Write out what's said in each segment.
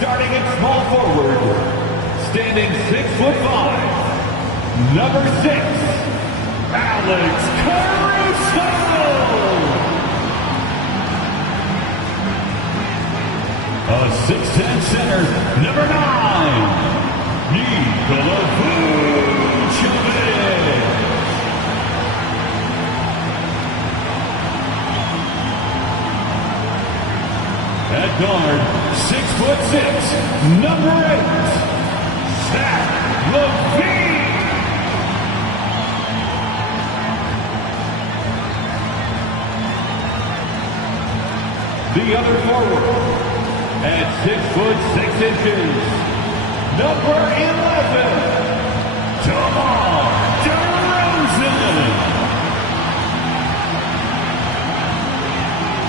Starting at small forward, standing 6'5", number 6, Alex Caruso. A 6'10" center, number 9, Nikola Vucevic. At guard, 6'6", number 8, Zach LaVine. The other forward, at 6'6", number 11, DeMar DeRozan.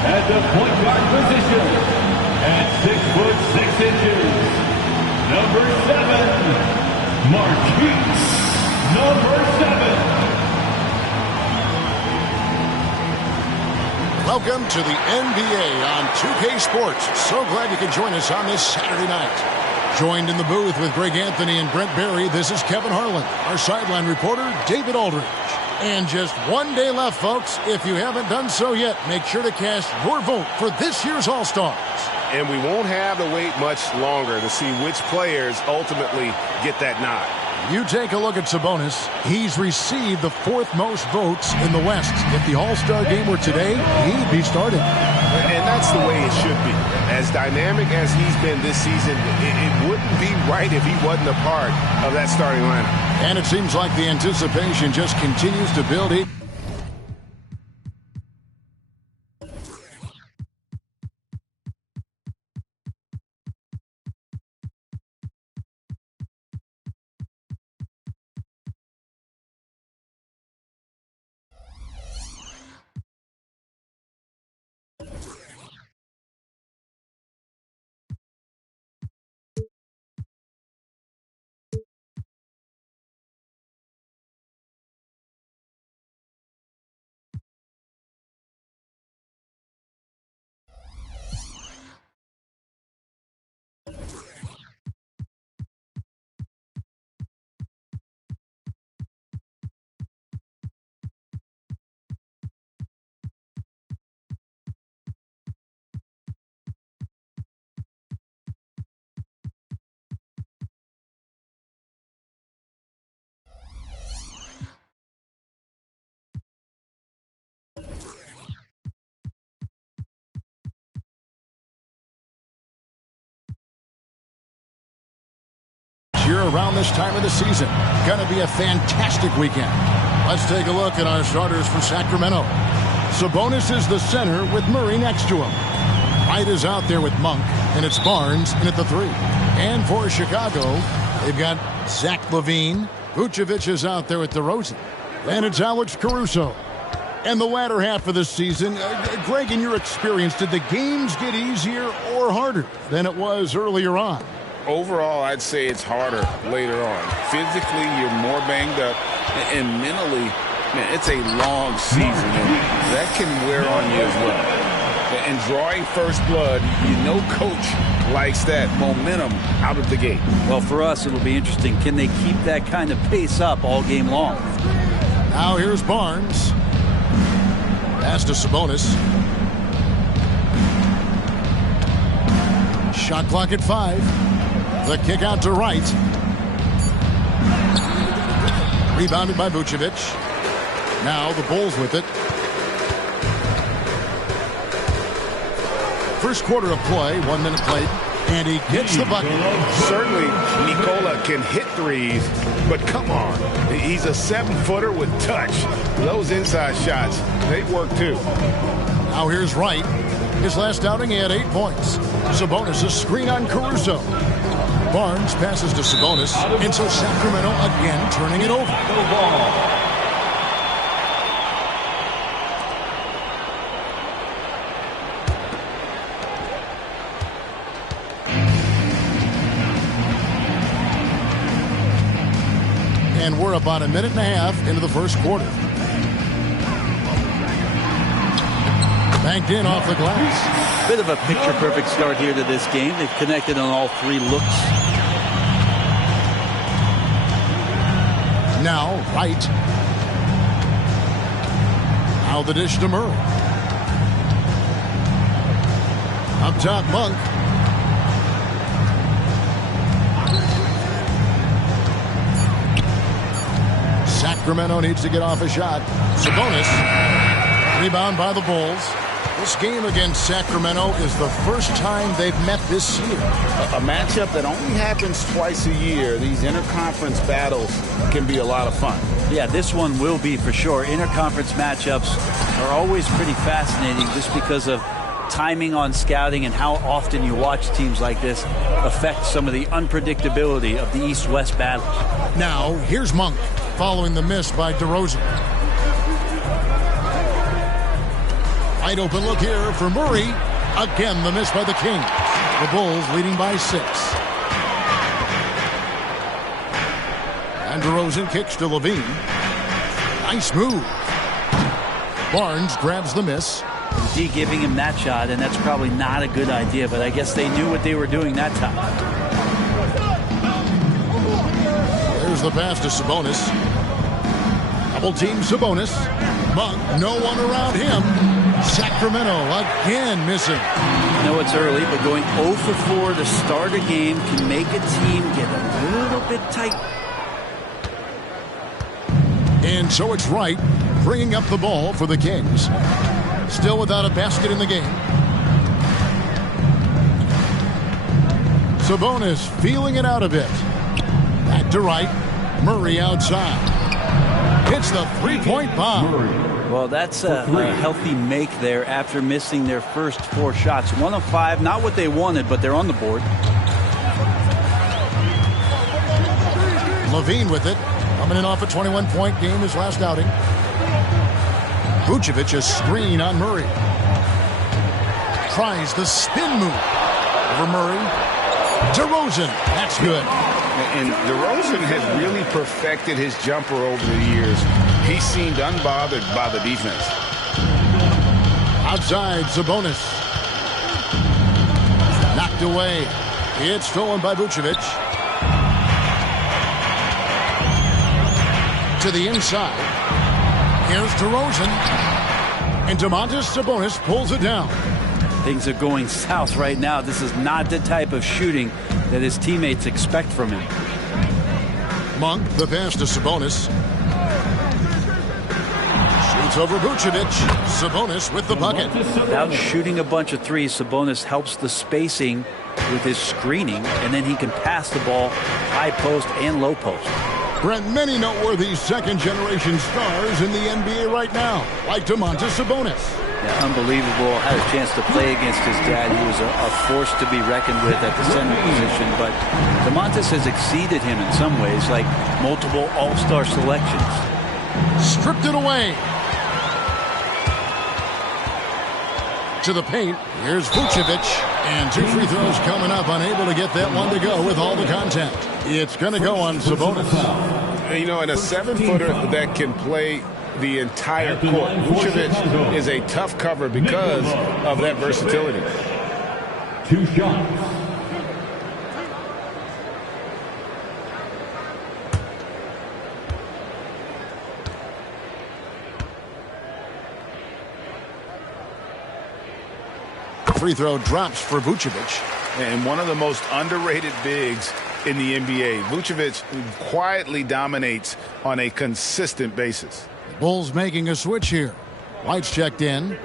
At the point guard position, at 6'6", number 7, Marquise, number 7. Welcome to the NBA on 2K Sports. So glad you could join us on this Saturday night. Joined in the booth with Greg Anthony and Brent Berry, this is Kevin Harlan. Our sideline reporter, David Aldridge. And just one day left, folks. If you haven't done so yet, make sure to cast your vote for this year's All-Stars. And we won't have to wait much longer to see which players ultimately get that nod. You take a look at Sabonis. He's received the 4th most votes in the West. If the All-Star game were today, he'd be starting. And that's the way it should be. As dynamic as he's been this season, it wouldn't be right if he wasn't a part of that starting lineup. And it seems like the anticipation just continues to build. Around this time of the season. Gonna be a fantastic weekend. Let's take a look at our starters for Sacramento. Sabonis is the center with Murray next to him. White is out there with Monk, and it's Barnes in at the 3. And for Chicago, they've got Zach LaVine. Vucevic is out there with DeRozan. And it's Alex Caruso. And the latter half of the season, Greg, in your experience, did the games get easier or harder than it was earlier on? Overall, I'd say it's harder later on. Physically, you're more banged up, and mentally, man, it's a long season, and that can wear on you as well. And drawing first blood, you know coach likes that momentum out of the gate. Well, for us, it'll be interesting. Can they keep that kind of pace up all game long? Now here's Barnes. Pass to Sabonis. Shot clock at 5. The kick out to Wright. Rebounded by Vucevic. Now the Bulls with it. First quarter of play, 1 minute played, and he gets the bucket. Certainly, Nikola can hit threes, but come on. He's a 7-footer with touch. Those inside shots, they work too. Now here's Wright. His last outing, he had 8 points. Sabonis, a screen on Caruso. Barnes passes to Sabonis, and so Sacramento again turning it over. And we're about a minute and a half into the first quarter. Banked in off the glass. Bit of a picture-perfect start here to this game. They've connected on all 3 looks. Now, Wright. Now the dish to Murray. Up top, Monk. Sacramento needs to get off a shot. Sabonis. Rebound by the Bulls. This game against Sacramento is the first time they've met this year. A matchup that only happens twice a year. These interconference battles can be a lot of fun. Yeah, this one will be for sure. Interconference matchups are always pretty fascinating just because of timing on scouting and how often you watch teams like this affect some of the unpredictability of the East-West battle. Now, here's Monk following the miss by DeRozan. Wide open look here for Murray. Again, the miss by the Kings. The Bulls leading by 6. And DeRozan kicks to Levine. Nice move. Barnes grabs the miss. D giving him that shot, and that's probably not a good idea, but I guess they knew what they were doing that time. There's the pass to Sabonis. Double team Sabonis. Monk, no one around him. Sacramento again missing. I know it's early, but going 0 for 4 to start a game can make a team get a little bit tight. And so it's Wright bringing up the ball for the Kings. Still without a basket in the game. Sabonis feeling it out a bit. Back to Wright. Murray outside. Hits the three-point bomb. Well, that's a healthy make there after missing their first 4 shots. 1 of 5, not what they wanted, but they're on the board. Levine with it. Coming in off a 21-point game his last outing. Vucevic a screen on Murray. Tries the spin move over Murray. DeRozan, that's good. And DeRozan has really perfected his jumper over the years. He seemed unbothered by the defense. Outside, Sabonis. Knocked away. It's stolen by Vucevic. To the inside. Here's DeRozan. And Domantas Sabonis pulls it down. Things are going south right now. This is not the type of shooting that his teammates expect from him. Monk, the pass to Sabonis. Shoots over Vucevic. Sabonis with the bucket. Without shooting a bunch of threes, Sabonis helps the spacing with his screening, and then he can pass the ball high post and low post. Brent, many noteworthy second-generation stars in the NBA right now, like Domantas Sabonis. Yeah, unbelievable. Had a chance to play against his dad. He was a force to be reckoned with at the center position, but Domantas has exceeded him in some ways, like multiple all-star selections. Stripped it away. To the paint. Here's Vucevic. And 2 free throws coming up. Unable to get that one to go with all the contact. It's going to go on Sabonis. You know, and a 7-footer that can play the entire court. Vucevic is a tough cover because of that versatility. 2 shots. Free throw drops for Vucevic. And one of the most underrated bigs in the NBA. Vucevic quietly dominates on a consistent basis. Bulls making a switch here. White's checked in.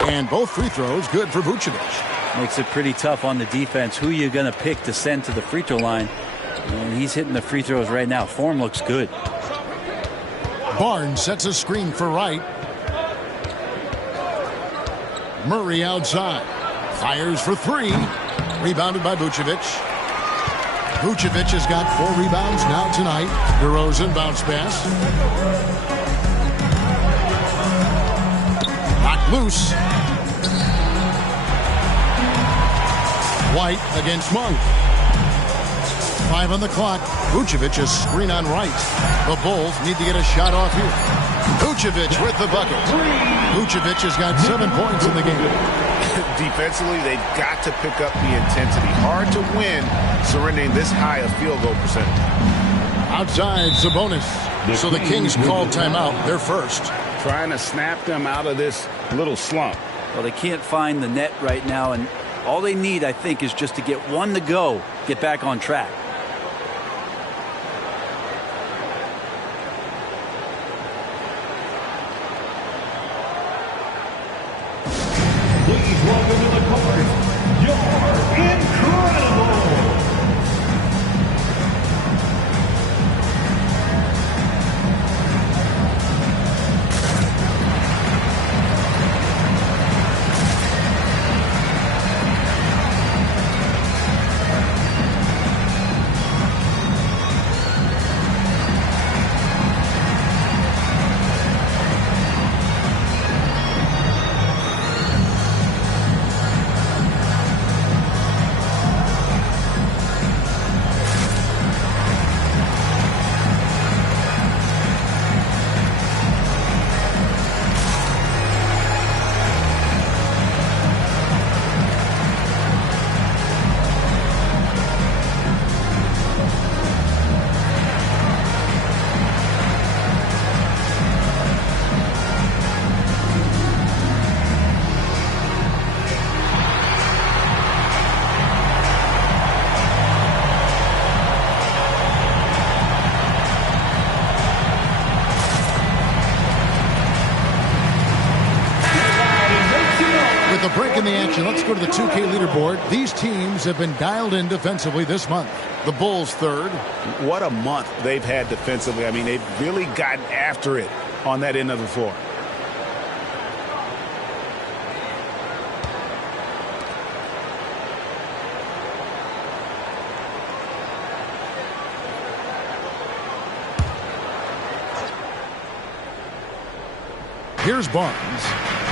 And both free throws good for Vucevic. Makes it pretty tough on the defense. Who you going to pick to send to the free throw line? And he's hitting the free throws right now. Form looks good. Barnes sets a screen for Wright. Murray outside. Fires for 3. Rebounded by Vucevic. Vucevic has got 4 rebounds now tonight. DeRozan bounce pass. Knocked loose. White against Monk. 5 on the clock. Vucevic a screen on Wright. The Bulls need to get a shot off here. Vucevic with the bucket. Vucevic has got 7 points in the game. Defensively, they've got to pick up the intensity. Hard to win surrendering this high a field goal percentage. Outside, Sabonis. So the Kings called timeout. They're first. Trying to snap them out of this little slump. Well, they can't find the net right now, and all they need, I think, is just to get one to go, get back on track. Please welcome to the court, you're incredible. With a break in the action, let's go to the 2K leaderboard. These teams have been dialed in defensively this month. The Bulls third. What a month they've had defensively. I mean, they've really gotten after it on that end of the floor. Here's Barnes.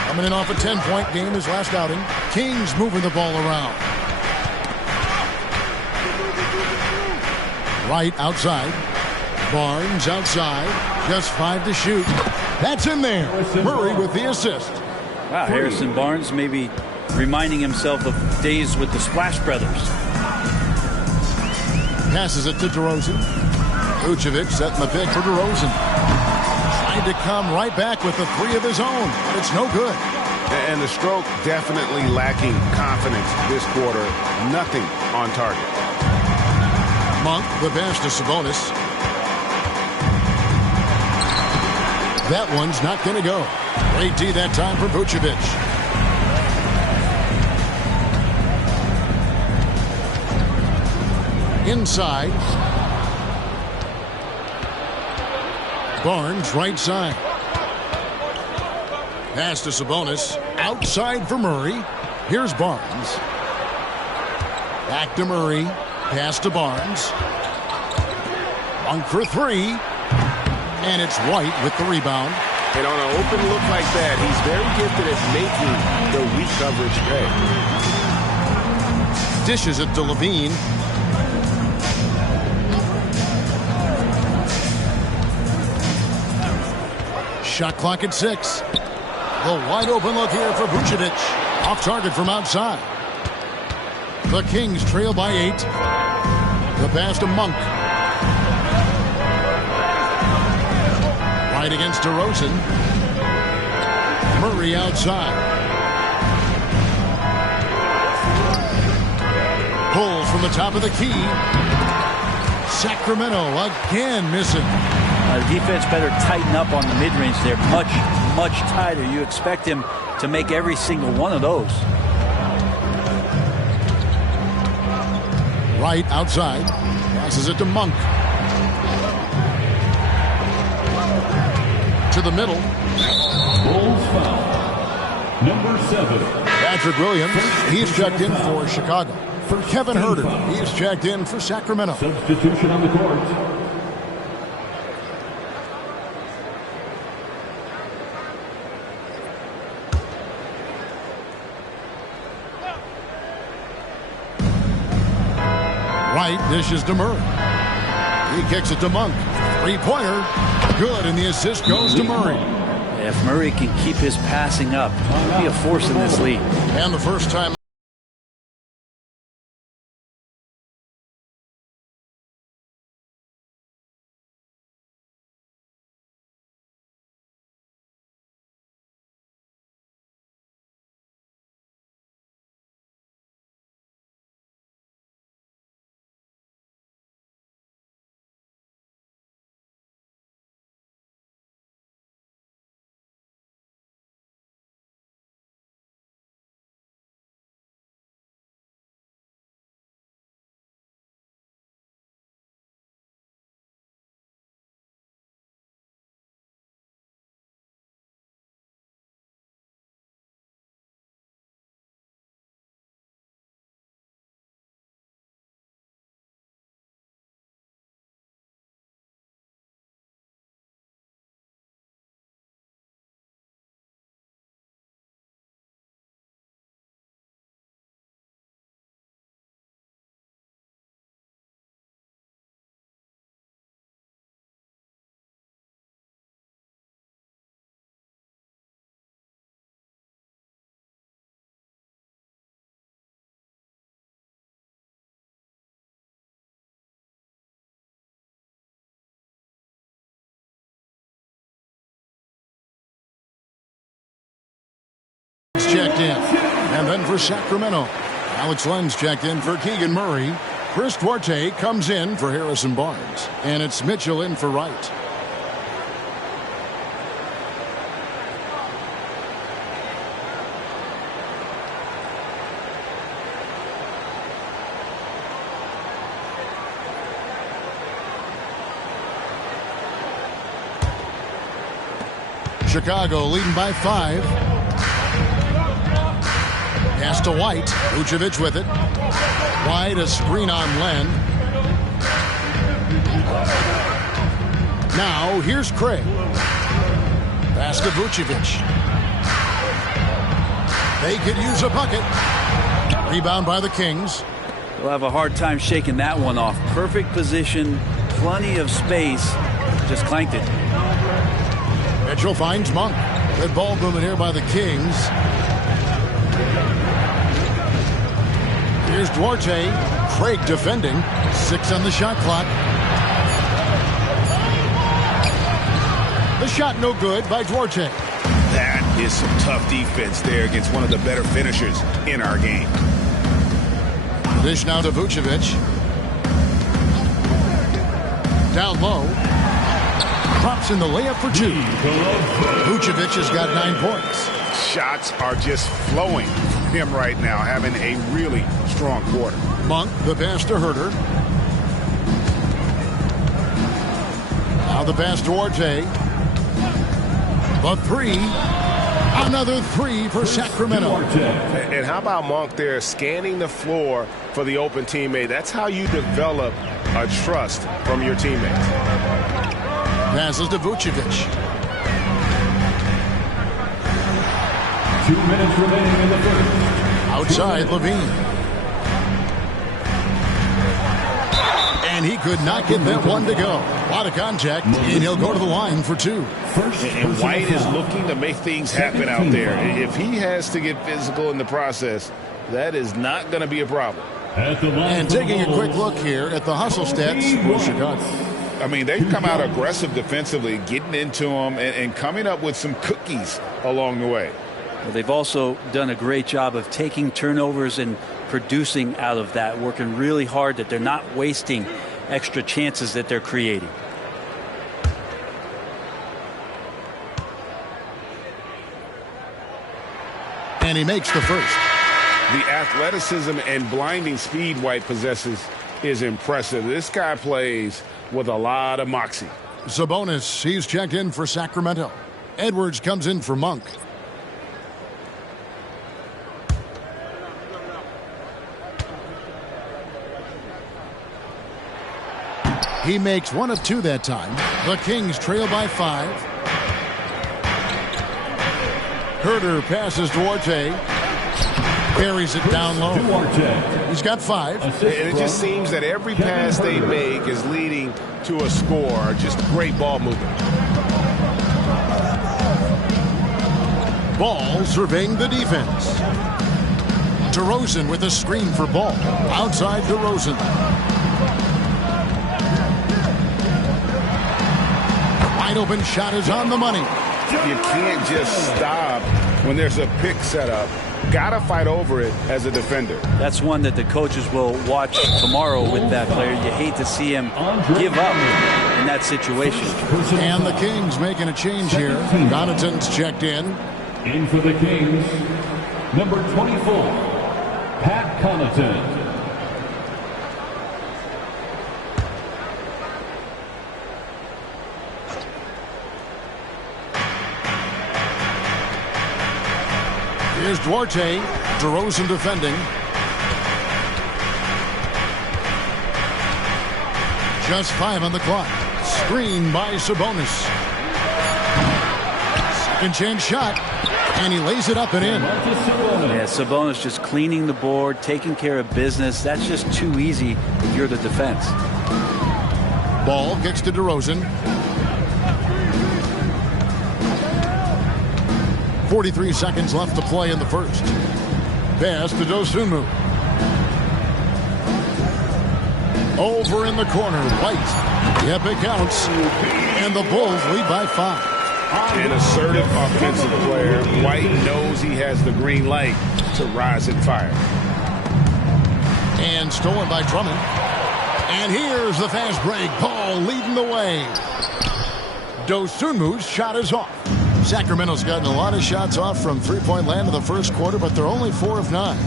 Coming in off a 10-point game his last outing. Kings moving the ball around. Right outside. Barnes outside. Just 5 to shoot. That's in there. Murray with the assist. Wow, Harrison Barnes maybe reminding himself of days with the Splash Brothers. Passes it to DeRozan. Vucevic setting the pick for DeRozan. Trying to come right back with the 3 of his own, but it's no good. And the stroke definitely lacking confidence this quarter. Nothing on target. Monk, the pass to Sabonis. That one's not going to go. Great D that time for Vucevic. Inside. Barnes, right side. Pass to Sabonis. Outside for Murray. Here's Barnes. Back to Murray. Pass to Barnes. Monk for 3. And it's White with the rebound. And on an open look like that, he's very gifted at making the weak coverage pay. Dishes it to Levine. Shot clock at 6. The wide open look here for Vucevic. Off target from outside. The Kings trail by 8. The pass to Monk. Right against DeRozan. Murray outside. Pulls from the top of the key. Sacramento again missing. The defense better tighten up on the mid-range there. Much, much tighter. You expect him to make every single one of those. Right outside. Passes it to Monk. To the middle. Bulls foul. Number 7. Patrick Williams. He's checked in for Chicago. For Kevin Herter. He's checked in for Sacramento. Substitution on the court. Right, dishes to Murray. He kicks it to Monk. Three-pointer. Good, and the assist goes to Murray. If Murray can keep his passing up, he'll be a force in this league. And the first time. Checked in. And then for Sacramento, Alex Len's checked in for Keegan Murray. Chris Duarte comes in for Harrison Barnes. And it's Mitchell in for Wright. Chicago leading by 5. Pass to White. Vucevic with it. White, a screen on Len. Now, here's Craig. Pass to Vucevic. They could use a bucket. Rebound by the Kings. They'll have a hard time shaking that one off. Perfect position, plenty of space. Just clanked it. Mitchell finds Monk. Good ball movement here by the Kings. Here's Duarte. Craig defending. 6 on the shot clock. The shot no good by Duarte. That is some tough defense there against one of the better finishers in our game. Dish now to Vucevic. Down low. Drops in the layup for 2. Vucevic has got 9 points. Shots are just flowing from him right now, having a really strong quarter. Monk, the pass to Herter. Now the pass to Duarte. The 3. Another 3 for Sacramento. And how about Monk there scanning the floor for the open teammate? That's how you develop a trust from your teammates. Passes to Vucevic. 2 minutes remaining in the first. Outside, Levine. And he could not get that one to go. A lot of contact, and he'll go to the line for 2. And White is looking to make things happen out there. If he has to get physical in the process, that is not going to be a problem. And taking a quick look here at the hustle stats for Chicago. I mean, they've come out aggressive defensively, getting into them and coming up with some cookies along the way. Well, they've also done a great job of taking turnovers and producing out of that, working really hard that they're not wasting extra chances that they're creating. And he makes the first. The athleticism and blinding speed White possesses is impressive. This guy plays with a lot of moxie. Sabonis, he's checked in for Sacramento. Edwards comes in for Monk. He makes 1 of 2 that time. The Kings trail by 5. Herter passes Duarte. Buries it down low. He's got 5. And it just seems that every pass they make is leading to a score. Just great ball movement. Ball surveying the defense. DeRozan with a screen for Ball. Outside DeRozan. Wide open shot is on the money. You can't just stop when there's a pick set up. Gotta fight over it as a defender. That's one that the coaches will watch tomorrow with that player. You hate to see him give up in that situation. And the Kings making a change here. Connaughton's checked in. In for the Kings, number 24, Pat Connaughton. Here's Duarte. DeRozan defending. Just 5 on the clock. Screen by Sabonis. Second chance shot. And he lays it up and in. Yeah, Sabonis just cleaning the board, taking care of business. That's just too easy if you're the defense. Ball kicks to DeRozan. 43 seconds left to play in the first. Pass to Dosunmu. Over in the corner, White. Yep, it counts. And the Bulls lead by 5. An assertive offensive player. White knows he has the green light to rise and fire. And stolen by Drummond. And here's the fast break. Ball leading the way. Dosunmu's shot is off. Sacramento's gotten a lot of shots off from three-point land in the first quarter, but they're only 4 of 9.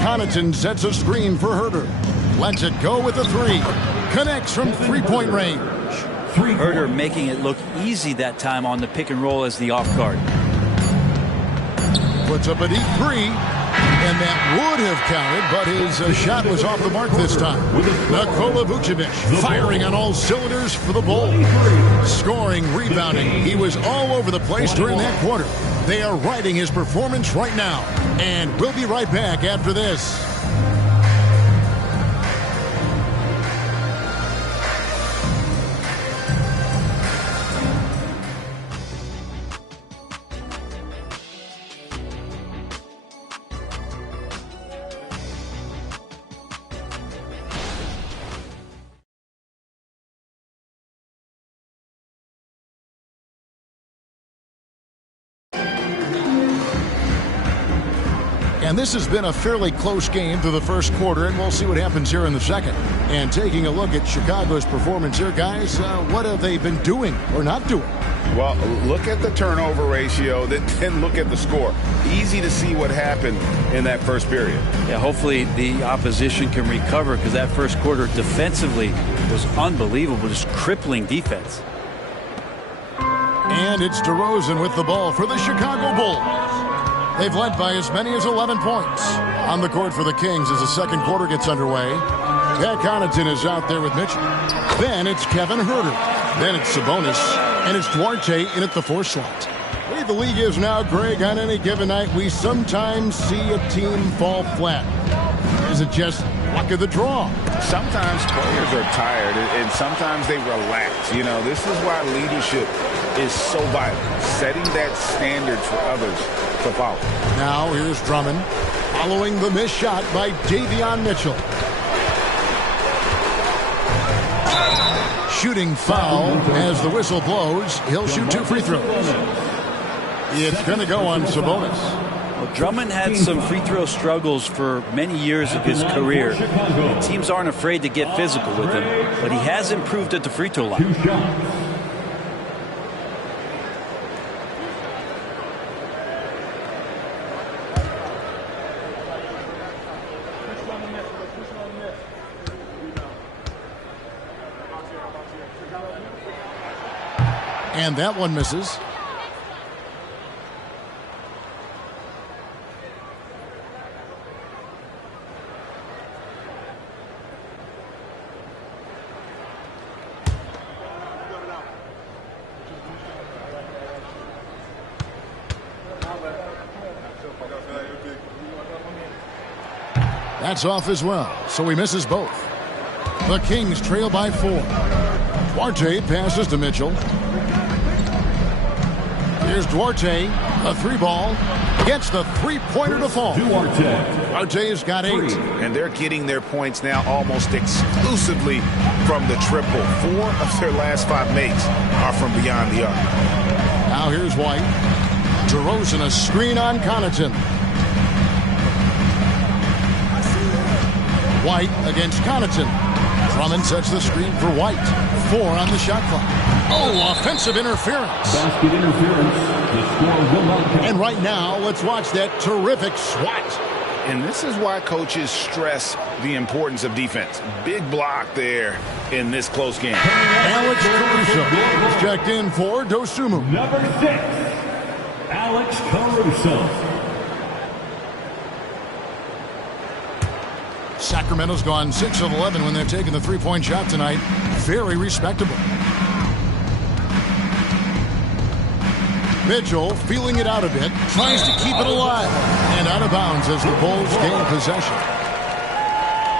Connaughton sets a screen for Herter. Lets it go with a 3. Connects from three-point range. Herter making it look easy that time on the pick and roll as the off guard. Puts up a deep 3, and that would have counted, but his shot was off the mark this time. Nikola Vucevic firing on all cylinders for the Bulls. Scoring, rebounding. He was all over the place during that quarter. They are riding his performance right now, and we'll be right back after this. And this has been a fairly close game through the first quarter, and we'll see what happens here in the second. And taking a look at Chicago's performance here, guys, what have they been doing or not doing? Well, look at the turnover ratio, then look at the score. Easy to see what happened in that first period. Yeah, hopefully the opposition can recover, because that first quarter defensively was unbelievable, just crippling defense. And it's DeRozan with the ball for the Chicago Bulls. They've led by as many as 11 points. On the court for the Kings as the second quarter gets underway. Pat Connaughton is out there with Mitchell. Then it's Kevin Herter. Then it's Sabonis. And it's Duarte in at the 4 slot. The way the league is now, Greg, on any given night, we sometimes see a team fall flat. Is it just luck of the draw? Sometimes players are tired, and sometimes they relax. You know, this is why leadership is so vital. Setting that standard for others to follow. Now here's Drummond following the missed shot by Davion Mitchell. Shooting foul as the whistle blows. He'll shoot 2 free throws. It's going to go on Sabonis. Well, Drummond had some free throw struggles for many years of his career. Teams aren't afraid to get physical with him, but he has improved at the free throw line. And that one misses. That's off as well, so he misses both. The Kings trail by 4. Duarte passes to Mitchell. Here's Duarte, a 3-ball. Gets the 3-pointer to fall. Duarte's got 8. And they're getting their points now almost exclusively from the triple. 4 of their last 5 makes are from beyond the arc. Now here's White. DeRozan a screen on Connaughton. White against Connaughton. Drummond sets the screen for White. 4 on the shot clock. Oh, offensive interference. Basket interference. The score will not count. And right now, let's watch that terrific swat. And this is why coaches stress the importance of defense. Big block there in this close game. Alex Caruso is checked in for Dosunmu. Number 6, Alex Caruso. Sacramento's gone 6 of 11 when they're taking the 3-point shot tonight. Very respectable. Mitchell feeling it out a bit, tries to keep it alive, and out of bounds as the Bulls gain possession.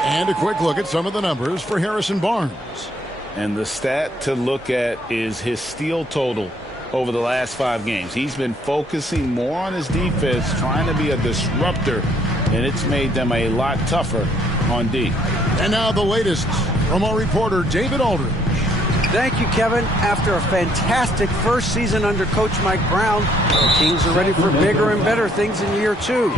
And a quick look at some of the numbers for Harrison Barnes. And the stat to look at is his steal total over the last 5 games. He's been focusing more on his defense, trying to be a disruptor, and it's made them a lot tougher on D. And now the latest from our reporter David Aldridge. Thank you, Kevin. After a fantastic first season under Coach Mike Brown, the Kings are ready for bigger and better things in year 2.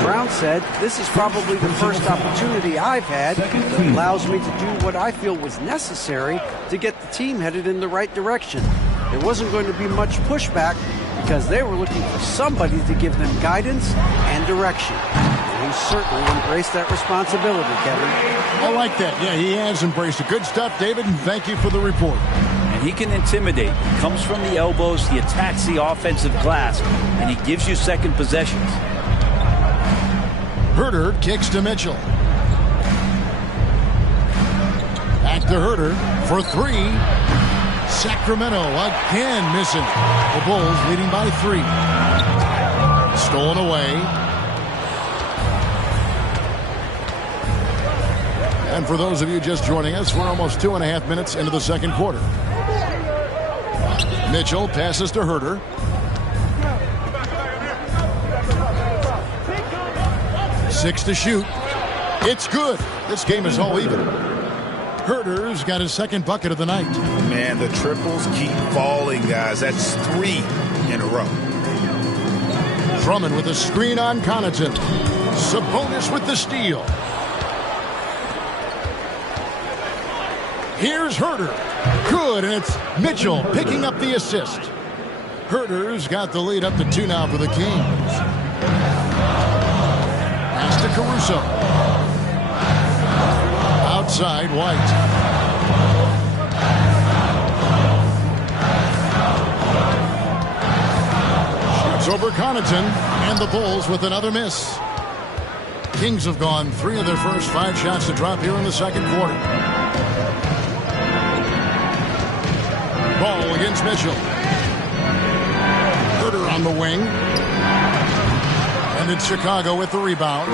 Brown said, "This is probably the first opportunity I've had that allows me to do what I feel was necessary to get the team headed in the right direction. There wasn't going to be much pushback because they were looking for somebody to give them guidance and direction." And he certainly embraced that responsibility, Kevin. I like that. Yeah, he has embraced it. Good stuff, David, and thank you for the report. And he can intimidate. He comes from the elbows, he attacks the offensive glass, and he gives you second possessions. Herter kicks to Mitchell. Back to Herter for 3. Sacramento again missing. The Bulls leading by 3. Stolen away. And for those of you just joining us, we're almost 2.5 minutes into the second quarter. Mitchell passes to Herter. Six to shoot. It's good. This game is all even. Herter's got his second bucket of the night. Man, the triples keep falling, guys. That's 3 in a row. Drummond with a screen on Connaughton. Sabonis with the steal. Here's Herter. Good, and it's Mitchell picking up the assist. Herter's got the lead up to 2 now for the Kings. Pass to Caruso. Outside, White. Shoots over Connaughton, and the Bulls with another miss. Kings have gone 3 of their first 5 shots to drop here in the second quarter. Ball against Mitchell. Herter on the wing. And it's Chicago with the rebound.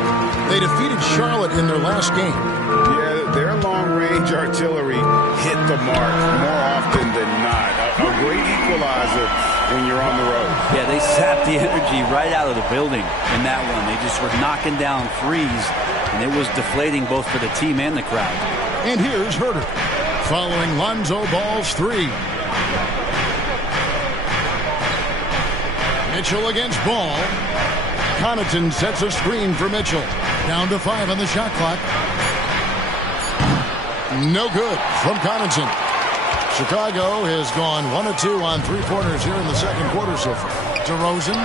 They defeated Charlotte in their last game. Yeah, their long-range artillery hit the mark more often than not. A great equalizer when you're on the road. Yeah, they sapped the energy right out of the building in that one. They just were knocking down threes, and it was deflating both for the team and the crowd. And here's Herter following Lonzo Ball's 3. Mitchell against Ball. Connaughton sets a screen for Mitchell. Down to 5 on the shot clock. No good from Connaughton. Chicago has gone 1 of 2 on 3-pointers here in the second quarter so far. DeRozan.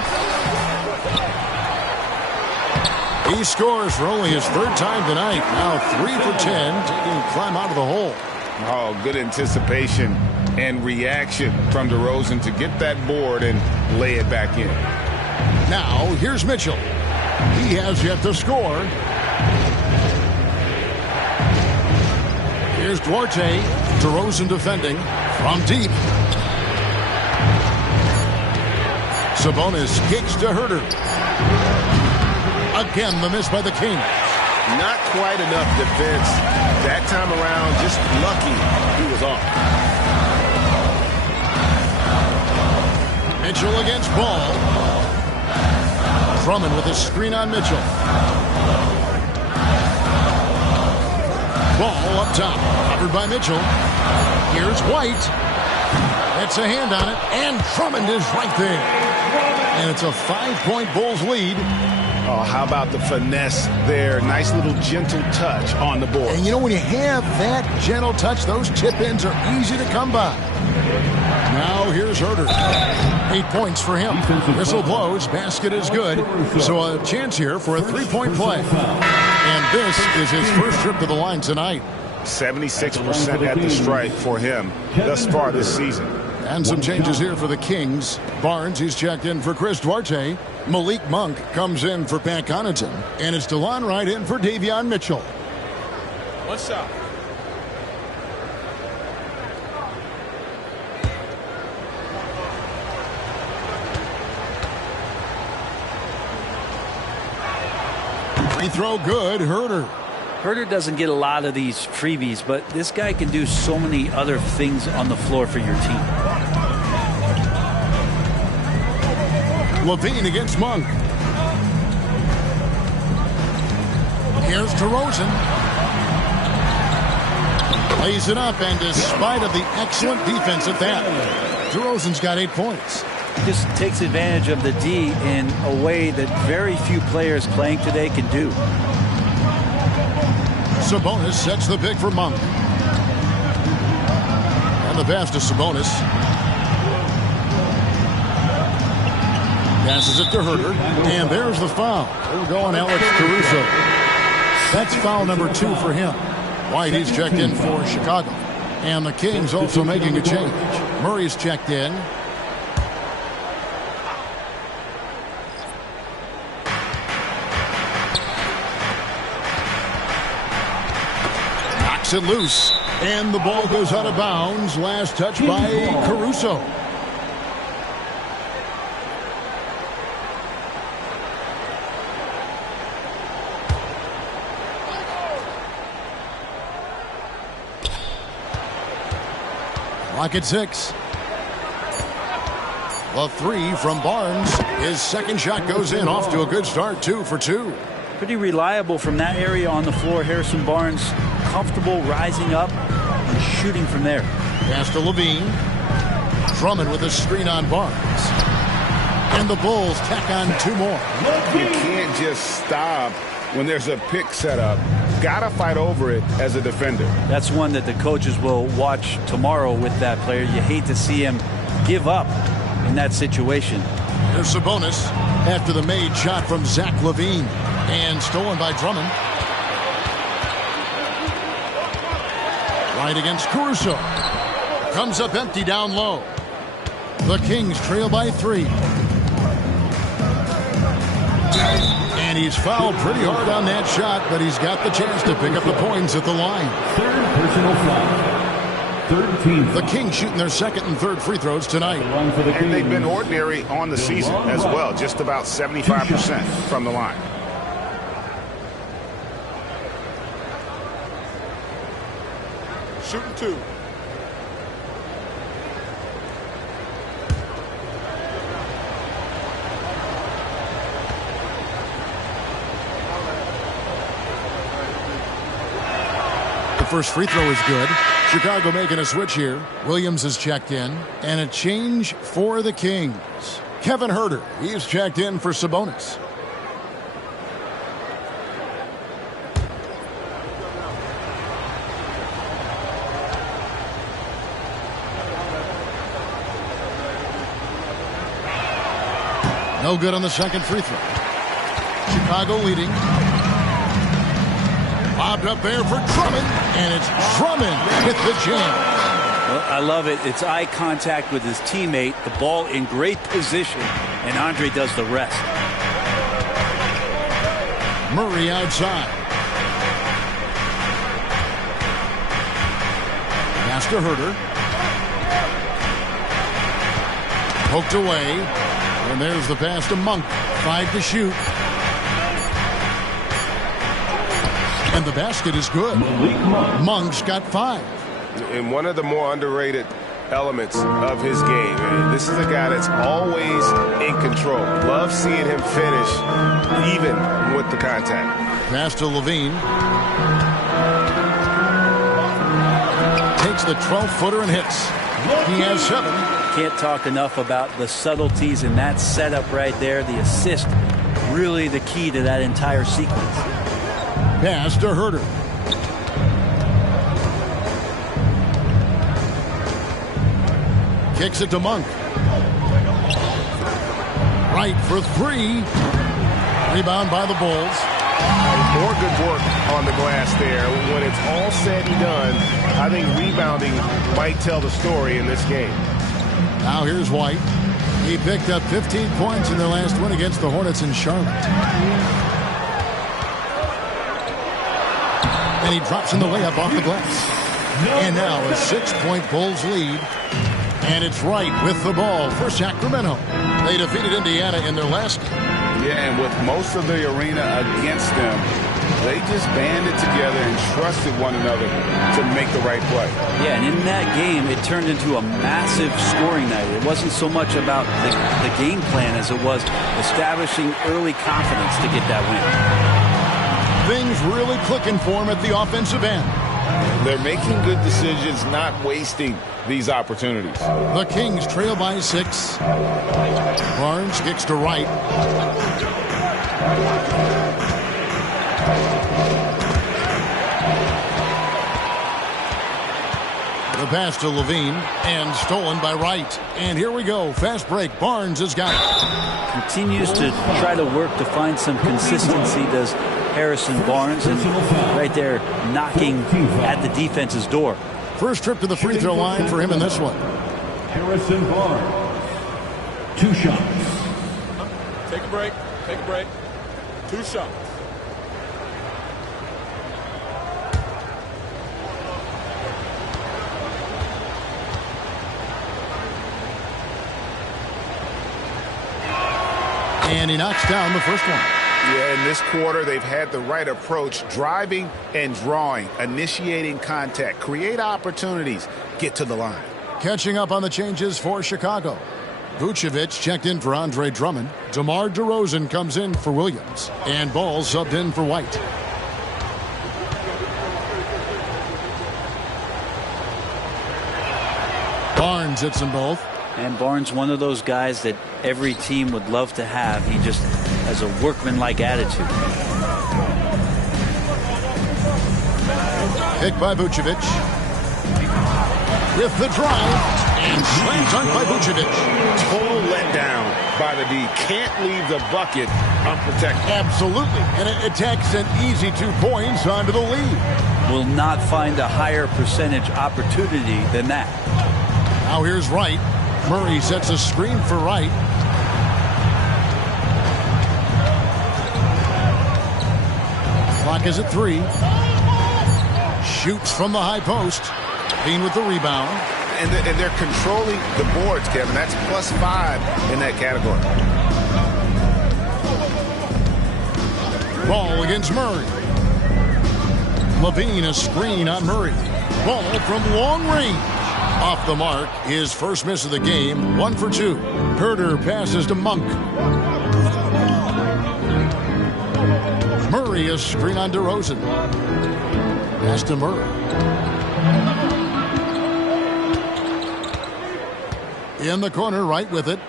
He scores for only his 3rd time tonight. Now 3 for 10, taking Clem out of the hole. Oh, good anticipation and reaction from DeRozan to get that board and lay it back in. Now, here's Mitchell. He has yet to score. Here's Duarte. DeRozan defending from deep. Sabonis kicks to Herter. Again, the miss by the Kings. Not quite enough defense that time around. Just lucky he was off. Mitchell against Ball. Drummond with a screen on Mitchell. Ball up top. Covered by Mitchell. Here's White. That's a hand on it. And Drummond is right there. And it's a 5-point Bulls lead. Oh, how about the finesse there? Nice little gentle touch on the board. And you know, when you have that gentle touch, those tip-ins are easy to come by. Now here's Herter. 8 points for him. Whistle blows. Basket is good. So a chance here for a 3-point play. And this is his first trip to the line tonight. 76% at the stripe for him thus far this season. And some changes here for the Kings. Barnes, he's checked in for Chris Duarte. Malik Monk comes in for Pat Connaughton. And it's DeLon Wright in for Davion Mitchell. What's up? Free throw good. Herter. Herter doesn't get a lot of these freebies, but this guy can do so many other things on the floor for your team. Levine against Monk. Here's DeRozan. Lays it up, and despite of the excellent defense at that, DeRozan's got 8 points. Just takes advantage of the D in a way that very few players playing today can do. Sabonis sets the pick for Monk. And the pass to Sabonis. Passes it to Herter. And there's the foul. We're going Alex Caruso. That's foul number 2 for him. White, he's checked in for Chicago. And the Kings also making a change. Murray's checked in. Knocks it loose. And the ball goes out of bounds. Last touch by Caruso. Clock at 6. The 3 from Barnes. His second shot goes in. Off to a good start. 2 for 2. Pretty reliable from that area on the floor. Harrison Barnes comfortable rising up and shooting from there. Pass to Levine. Drummond with a screen on Barnes. And the Bulls tack on 2 more. You can't just stop when there's a pick set up. Gotta fight over it as a defender. That's one that the coaches will watch tomorrow with that player. You hate to see him give up in that situation. There's Sabonis after the made shot from Zach LaVine. And stolen by Drummond. Right against Caruso. Comes up empty down low. The Kings trail by 3. And he's fouled pretty hard on that shot, but he's got the chance to pick up the points at the line. Third personal foul. Third team. The Kings shooting their second and third free throws tonight. And they've been ordinary on the season as well. Just about 75% from the line. Shooting 2. The first free throw is good. Chicago making a switch here. Williams is checked in. And a change for the Kings. Kevin Herter, he's checked in for Sabonis. No good on the second free throw. Chicago leading. Lobbed up there for Drummond, and it's Drummond with the jam. Well, I love it. It's eye contact with his teammate, the ball in great position, and Andre does the rest. Murray outside. Pass to Herter. Poked away. And there's the pass to Monk. 5 to shoot. And the basket is good. Monk's got 5. And one of the more underrated elements of his game. And this is a guy that's always in control. Love seeing him finish even with the contact. Pass to Levine. Takes the 12-footer and hits. He has 7. Can't talk enough about the subtleties in that setup right there. The assist, really the key to that entire sequence. Pass to Herter. Kicks it to Monk. Right for 3. Rebound by the Bulls. More good work on the glass there. When it's all said and done, I think rebounding might tell the story in this game. Now here's White. He picked up 15 points in their last win against the Hornets in Charlotte. And he drops in the layup off the glass. And now a 6-point Bulls lead. And it's Wright with the ball for Sacramento. They defeated Indiana in their last game. Yeah, and with most of the arena against them, they just banded together and trusted one another to make the right play. Yeah, and in that game, it turned into a massive scoring night. It wasn't so much about the game plan as it was establishing early confidence to get that win. Things really clicking for him at the offensive end. They're making good decisions, not wasting these opportunities. The Kings trail by 6. Barnes kicks to Wright. The pass to Levine and stolen by Wright. And here we go. Fast break. Barnes has got it. Continues to try to work to find some consistency, does Harrison Barnes, and right there knocking at the defense's door. First trip to the free throw line for him in this one. Harrison Barnes. 2 shots. Take a break. Take a break. 2 shots. And he knocks down the first one. Yeah, in this quarter, they've had the right approach, driving and drawing, initiating contact, create opportunities, get to the line. Catching up on the changes for Chicago. Vucevic checked in for Andre Drummond. DeMar DeRozan comes in for Williams. And Ball subbed in for White. Barnes hits them both. And Barnes, one of those guys that every team would love to have. He just has a workmanlike attitude. Picked by Vucevic. With the drive. And slam dunk by Vucevic. Total letdown by the D. Can't leave the bucket unprotected. Absolutely. And it attacks an easy 2 points onto the lead. Will not find a higher percentage opportunity than that. Now here's Wright. Murray sets a screen for Wright. Clock is at 3. Shoots from the high post. Bean with the rebound. And they're controlling the boards, Kevin. That's +5 in that category. Ball against Murray. Levine a screen on Murray. Ball from long range. Off the mark, his first miss of the game, 1 for 2. Herter passes to Monk. Murray a screen on DeRozan. Pass to Murray. In the corner, right with it.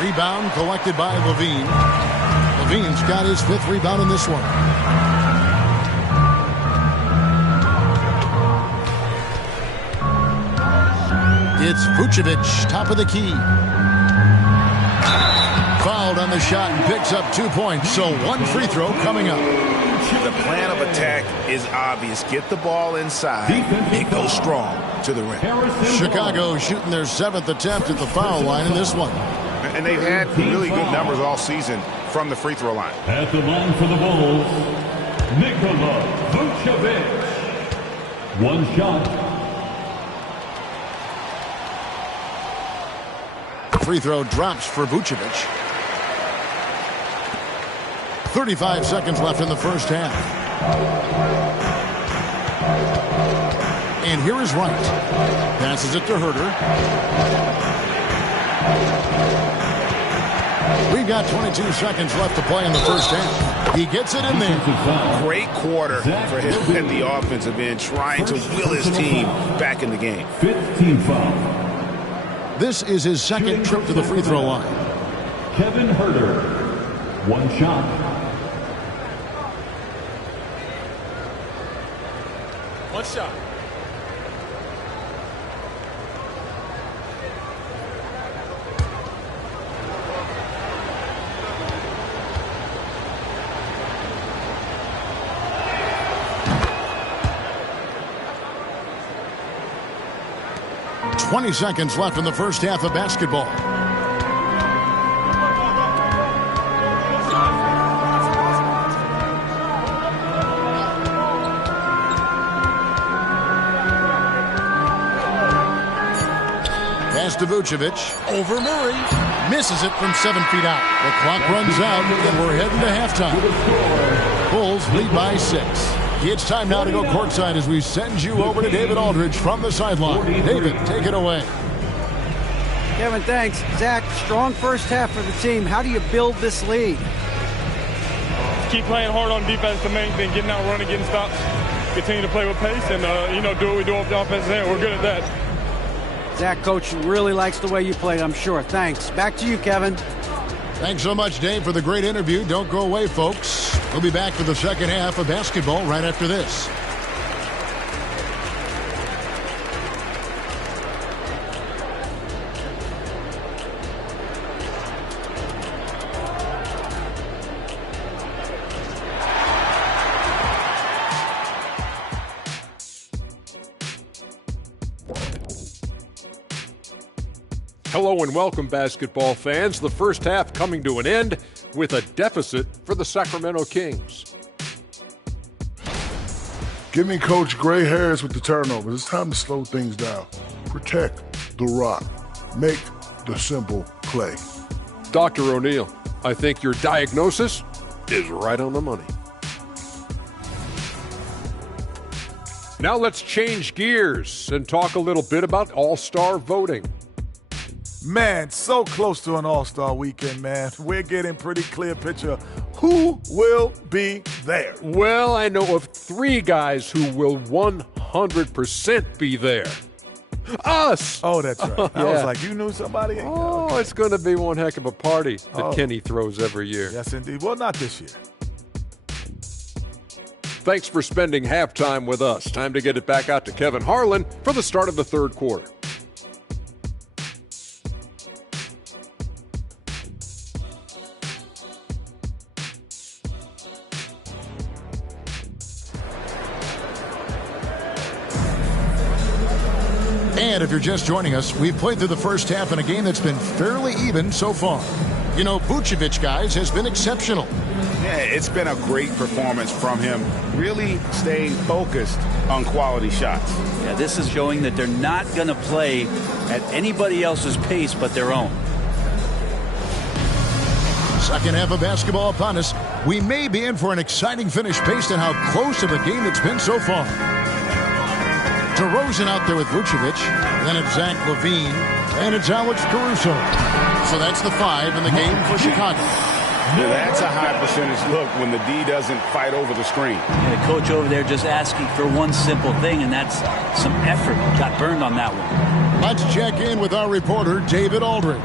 Rebound collected by Levine. Levine's got his 5th rebound in this one. It's Vucevic, top of the key. Fouled on the shot and picks up 2 points. So 1 free throw coming up. The plan of attack is obvious. Get the ball inside and go strong to the rim. Chicago shooting their 7th attempt at the foul line in this one. And they've had really good numbers all season from the free throw line. At the line for the Bulls, Nikola Vucevic. 1 shot. free throw drops for Vucevic. 35 seconds left in the first half. And here is Wright. Passes it to Herter. We've got 22 seconds left to play in the first half. He gets it in there. Great quarter for him and the offensive end, trying to will his team back in the game. 15 foul. This is his second trip to the free throw line. Kevin Herter. One shot. One shot. Twenty seconds left in the first half of basketball. Pass to Vucevic. Over Murray. Misses it from 7 feet out. The clock runs out, and we're heading to halftime. Bulls lead by 6. It's time now to go courtside as we send you over to David Aldridge from the sideline. David, take it away. Kevin, thanks. Zach, strong first half for the team. How do you build this lead? Keep playing hard on defense, the main thing. Getting out, running, getting stops. Continue to play with pace and, do what we do off the offensive end. We're good at that. Zach, coach really likes the way you played, I'm sure. Thanks. Back to you, Kevin. Thanks so much, Dave, for the great interview. Don't go away, folks. We'll be back for the second half of basketball right after this. Hello and welcome, basketball fans. The first half coming to an end with a deficit for the Sacramento Kings. Give me Coach gray hairs with the turnovers. It's time to slow things down. Protect the rock. Make the simple play. Dr. O'Neal, I think your diagnosis is right on the money. Now let's change gears and talk a little bit about all-star voting. Man, so close to an all-star weekend, man. We're getting pretty clear picture of who will be there. Well, I know of 3 guys who will 100% be there. Us! Oh, that's right. I was like, you knew somebody? Oh, okay. It's going to be one heck of a party that Kenny throws every year. Yes, indeed. Well, not this year. Thanks for spending halftime with us. Time to get it back out to Kevin Harlan for the start of the third quarter. And if you're just joining us, we've played through the first half in a game that's been fairly even so far. You know, Vucevic, guys, has been exceptional. Yeah, it's been a great performance from him, really staying focused on quality shots. Yeah, this is showing that they're not going to play at anybody else's pace but their own. Second half of basketball upon us. We may be in for an exciting finish based on how close of a game it's been so far. DeRozan out there with Vucevic. Then it's Zach LaVine. And it's Alex Caruso. So that's the 5 in the game for Chicago. Yeah, that's a high percentage look when the D doesn't fight over the screen. And the coach over there just asking for one simple thing, and that's some effort. Got burned on that one. Let's check in with our reporter, David Aldridge.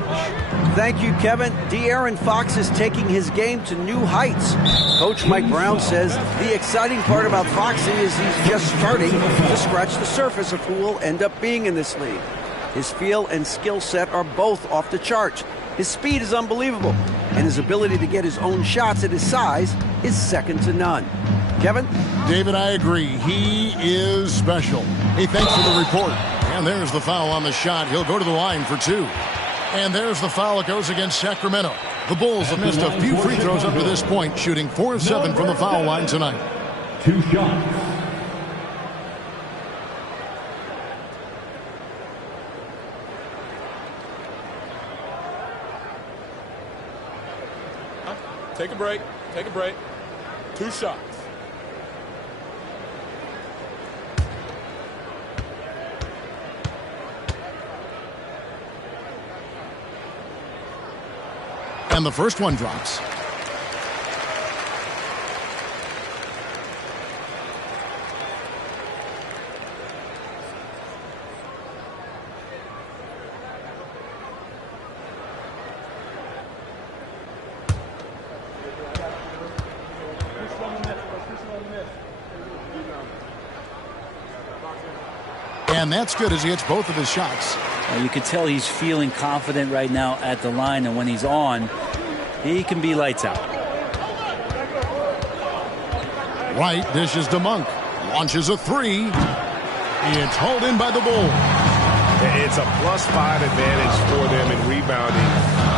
Thank you, Kevin. De'Aaron Fox is taking his game to new heights. Coach Mike Brown says the exciting part about Foxy is he's just starting to scratch the surface of who will end up being in this league. His feel and skill set are both off the charts. His speed is unbelievable, and his ability to get his own shots at his size is second to none. Kevin? David, I agree. He is special. Hey, thanks for the report. And there's the foul on the shot. He'll go to the line for 2. And there's the foul. It goes against Sacramento. The Bulls have missed a few free throws up to this point, shooting 4-7 from the foul line tonight. 2 shots. Take a break. Take a break. 2 shots. And the first one drops. And that's good as he hits both of his shots. You can tell he's feeling confident right now at the line, and when he's on, he can be lights out. Wright dishes to Monk. Launches a 3. It's hauled in by the Bulls. It's a +5 advantage for them in rebounding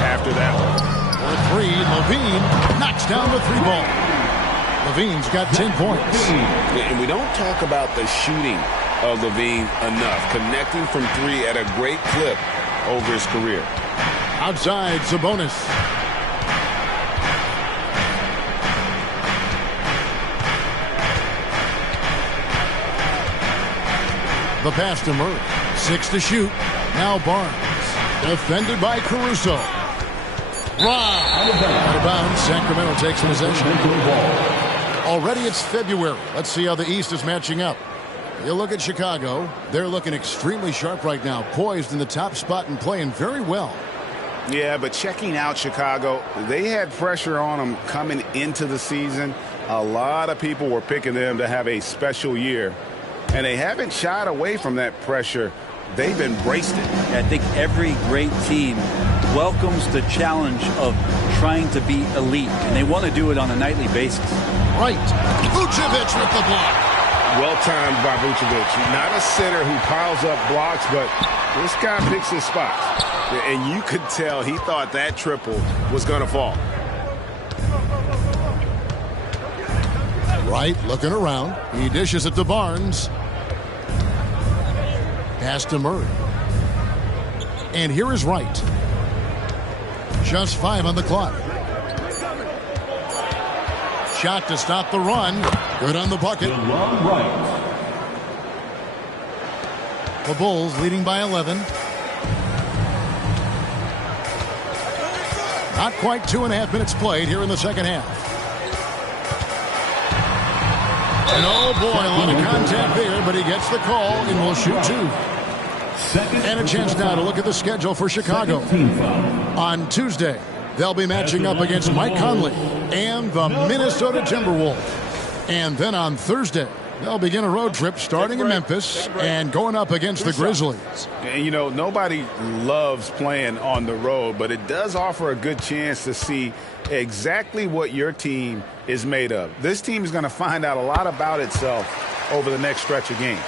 after that one. For 3, Levine knocks down the 3 ball. Levine's got 10 points. And we don't talk about the shooting of Levine enough. Connecting from 3 at a great clip over his career. Outside, Sabonis. The pass to Murray. 6 to shoot. Now Barnes. Defended by Caruso. Out of bounds. Sacramento takes possession. Already it's February. Let's see how the East is matching up. You look at Chicago. They're looking extremely sharp right now. Poised in the top spot and playing very well. Yeah, but checking out Chicago, they had pressure on them coming into the season. A lot of people were picking them to have a special year. And they haven't shied away from that pressure. They've embraced it. I think every great team welcomes the challenge of trying to be elite, and they want to do it on a nightly basis. Right. Vucevic with the block. Well-timed by Vucevic. Not a center who piles up blocks, but this guy picks his spots. And you could tell he thought that triple was going to fall. Wright looking around. He dishes it to Barnes. Pass to Murray. And here is Wright. Just 5 on the clock. Shot to stop the run. Good on the bucket. The Bulls leading by 11. Not quite 2.5 minutes played here in the second half. And oh boy, a lot of contact there, but he gets the call and will shoot 2. And a chance now to look at the schedule for Chicago. On Tuesday, they'll be matching up against Mike Conley and the Minnesota Timberwolves. And then on Thursday, they'll begin a road trip starting in Memphis and going up against the Grizzlies. And you know, nobody loves playing on the road, but it does offer a good chance to see exactly what your team is made of. This team is going to find out a lot about itself over the next stretch of games.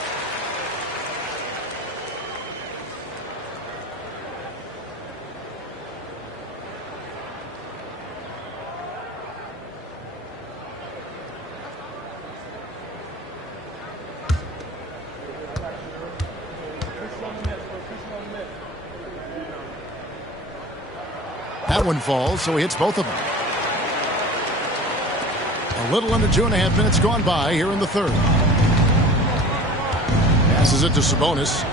That one falls, so he hits both of them. A little under 2.5 minutes gone by here in the third. Passes it to Sabonis.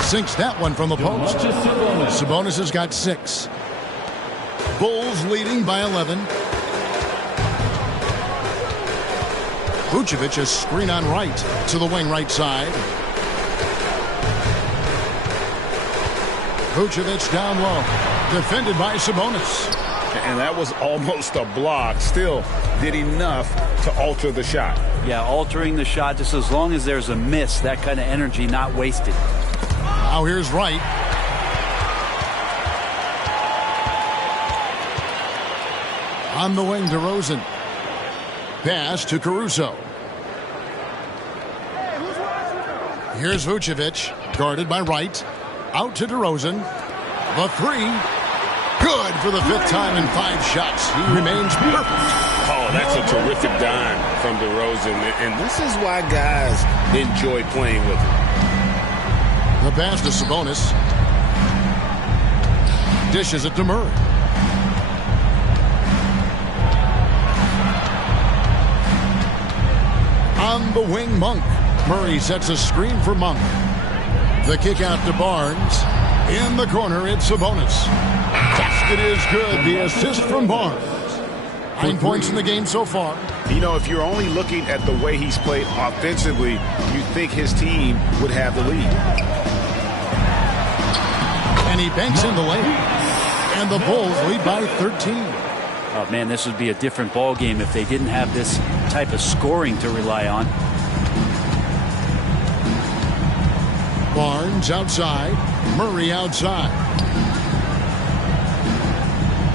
Sinks that one from the post. Sabonis has got 6. Bulls leading by 11. Vucevic a screen on Wright to the wing right side. Vucevic down low. Defended by Sabonis. And that was almost a block. Still did enough to alter the shot. Yeah, altering the shot just as long as there's a miss. That kind of energy not wasted. Now here's Wright. On the wing to Rosen. Pass to Caruso. Here's Vucevic. Guarded by Wright. Out to DeRozan. The 3. Good for the 5th time in 5 shots. He remains perfect. Oh, that's a terrific dime from DeRozan. And this is why guys enjoy playing with him. The pass to Sabonis. Dishes it to Murray. On the wing, Monk. Murray sets a screen for Monk. The kick out to Barnes. In the corner, it's Sabonis. Basket is good. The assist from Barnes. 9 points in the game so far. You know, if you're only looking at the way he's played offensively, you'd think his team would have the lead. And he banks in the lane. And the Bulls lead by 13. Oh, man, this would be a different ball game if they didn't have this type of scoring to rely on. Barnes outside. Murray outside.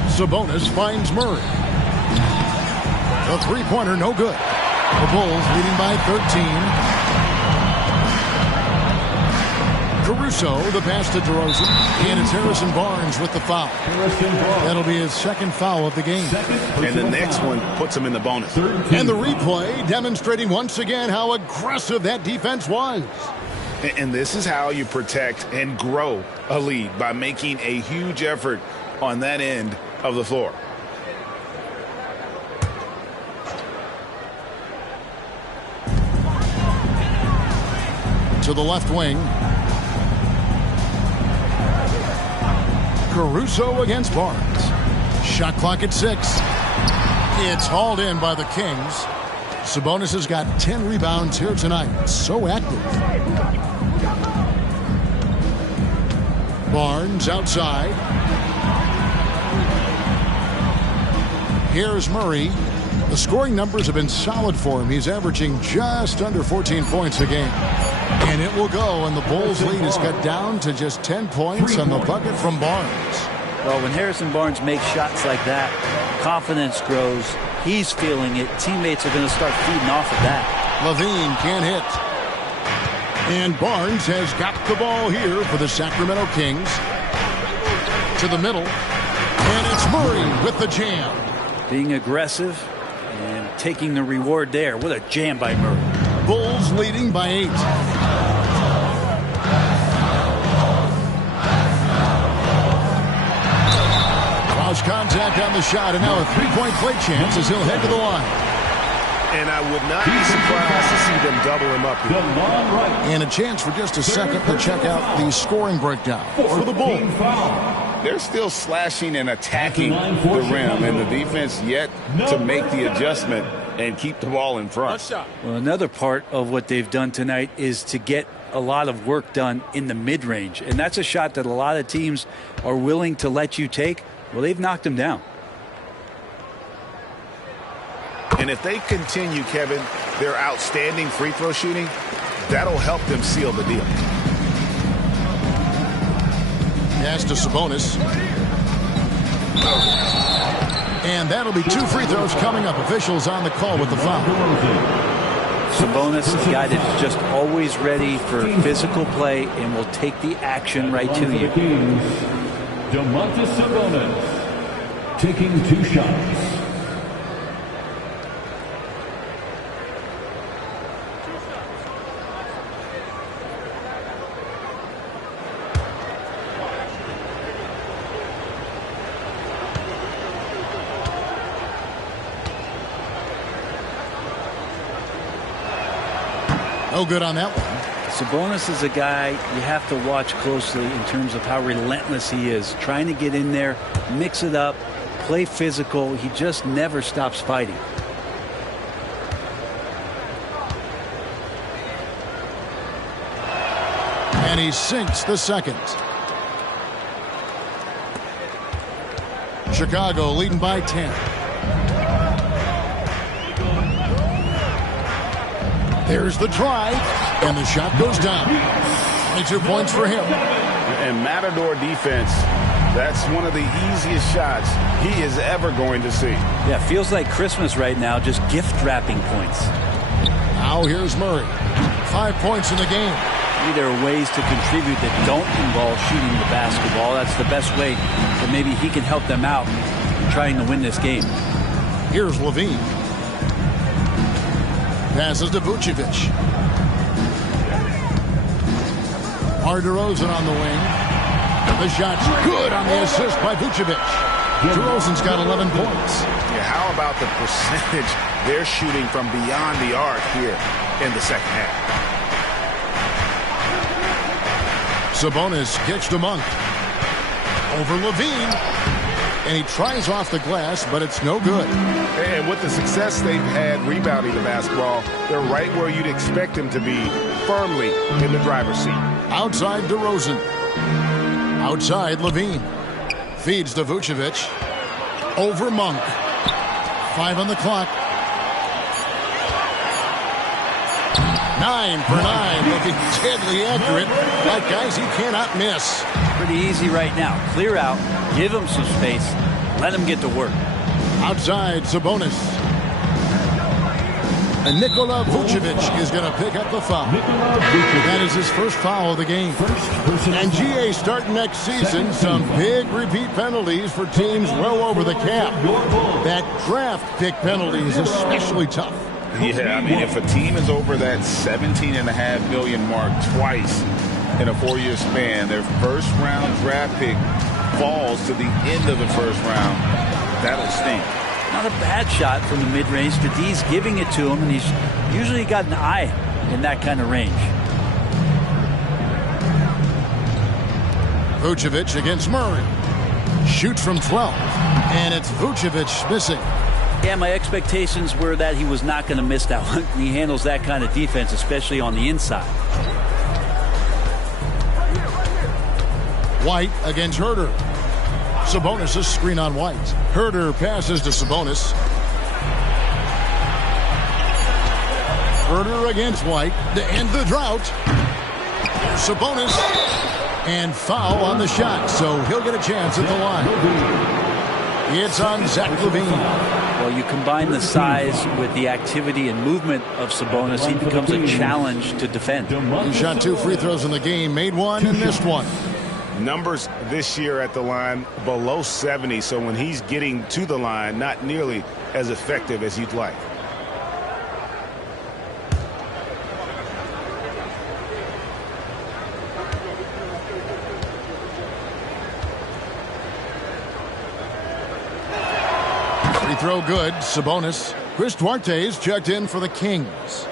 Sabonis finds Murray. The three-pointer, no good. The Bulls leading by 13. Caruso, the pass to DeRozan. And it's Harrison Barnes with the foul. That'll be his second foul of the game. And the next one puts him in the bonus. And the replay demonstrating once again how aggressive that defense was. And this is how you protect and grow a lead, by making a huge effort on that end of the floor. To the left wing. Caruso against Barnes. Shot clock at 6. It's hauled in by the Kings. Sabonis has got 10 rebounds here tonight. So active. Barnes outside. Here's Murray. The scoring numbers have been solid for him. He's averaging just under 14 points a game. And it will go, and the Bulls' lead is cut down to just 10 points on the bucket from Barnes. Well, when Harrison Barnes makes shots like that, confidence grows. He's feeling it. Teammates are going to start feeding off of that. Levine can't hit. And Barnes has got the ball here for the Sacramento Kings. To the middle. And it's Murray with the jam. Being aggressive and taking the reward there. What a jam by Murray. Bulls leading by 8. Cross contact on the shot, and now a three-point play chance as he'll head to the line. And I would not be surprised to see them double him up here. And a chance for just a second to check out the scoring breakdown for the Bulls. They're still slashing and attacking the rim, and the defense yet to make the adjustment and keep the ball in front. Well, another part of what they've done tonight is to get a lot of work done in the mid-range. And that's a shot that a lot of teams are willing to let you take. Well, they've knocked them down. And if they continue, Kevin, their outstanding free throw shooting, that'll help them seal the deal. Pass to Sabonis. And that'll be 2 free throws coming up. Officials on the call with the foul. Sabonis, a guy that's just always ready for physical play and will take the action right to you. Domantas Sabonis taking 2 shots. No good on that one. Sabonis is a guy you have to watch closely in terms of how relentless he is. Trying to get in there, mix it up, play physical. He just never stops fighting. And he sinks the second. Chicago leading by 10. There's the drive, and the shot goes down. 22 points for him. And Matador defense, that's one of the easiest shots he is ever going to see. Yeah, feels like Christmas right now, just gift wrapping points. Now here's Murray. 5 points in the game. Maybe there are ways to contribute that don't involve shooting the basketball. That's the best way that maybe he can help them out in trying to win this game. Here's Levine. Passes to Vucevic. DeRozan on the wing. The shot's good on the assist by Vucevic. DeRozan's got 11 points. Yeah, how about the percentage they're shooting from beyond the arc here in the second half? Sabonis kicks to Monk. Over Levine. And he tries off the glass, but it's no good. And with the success they've had rebounding the basketball, they're right where you'd expect them to be, firmly in the driver's seat. Outside DeRozan. Outside Levine. Feeds to Vucevic. Over Monk. 5 on the clock. 9 for 9. Looking deadly accurate. Like guys he cannot miss. Pretty easy right now. Clear out. Give him some space. Let him get to work. Outside Sabonis. And Nikola Vucevic is going to pick up the foul. That is his first foul of the game. And GA starting next season, some big repeat penalties for teams well over the cap. That draft pick penalty is especially tough. Yeah, I mean, if a team is over that $17.5 million mark twice in a 4-year span, their first-round draft pick falls to the end of the first round, that'll stink. Not a bad shot from the mid-range. Kaddi's giving it to him, and he's usually got an eye in that kind of range. Vucevic against Murray. Shoots from 12. And it's Vucevic missing. Yeah, my expectations were that he was not going to miss that one. He handles that kind of defense, especially on the inside. White against Herter. Sabonis' screen on White. Herter passes to Sabonis. Herter against White to end the drought. Sabonis. And foul on the shot, so he'll get a chance at the line. It's on Zach LaVine. Well, you combine the size with the activity and movement of Sabonis, he becomes a challenge to defend. He shot 2 free throws in the game, made 1 and missed 1. Numbers this year at the line below 70, so when he's getting to the line, not nearly as effective as you'd like. Free throw good, Sabonis. Chris Duarte's checked in for the Kings.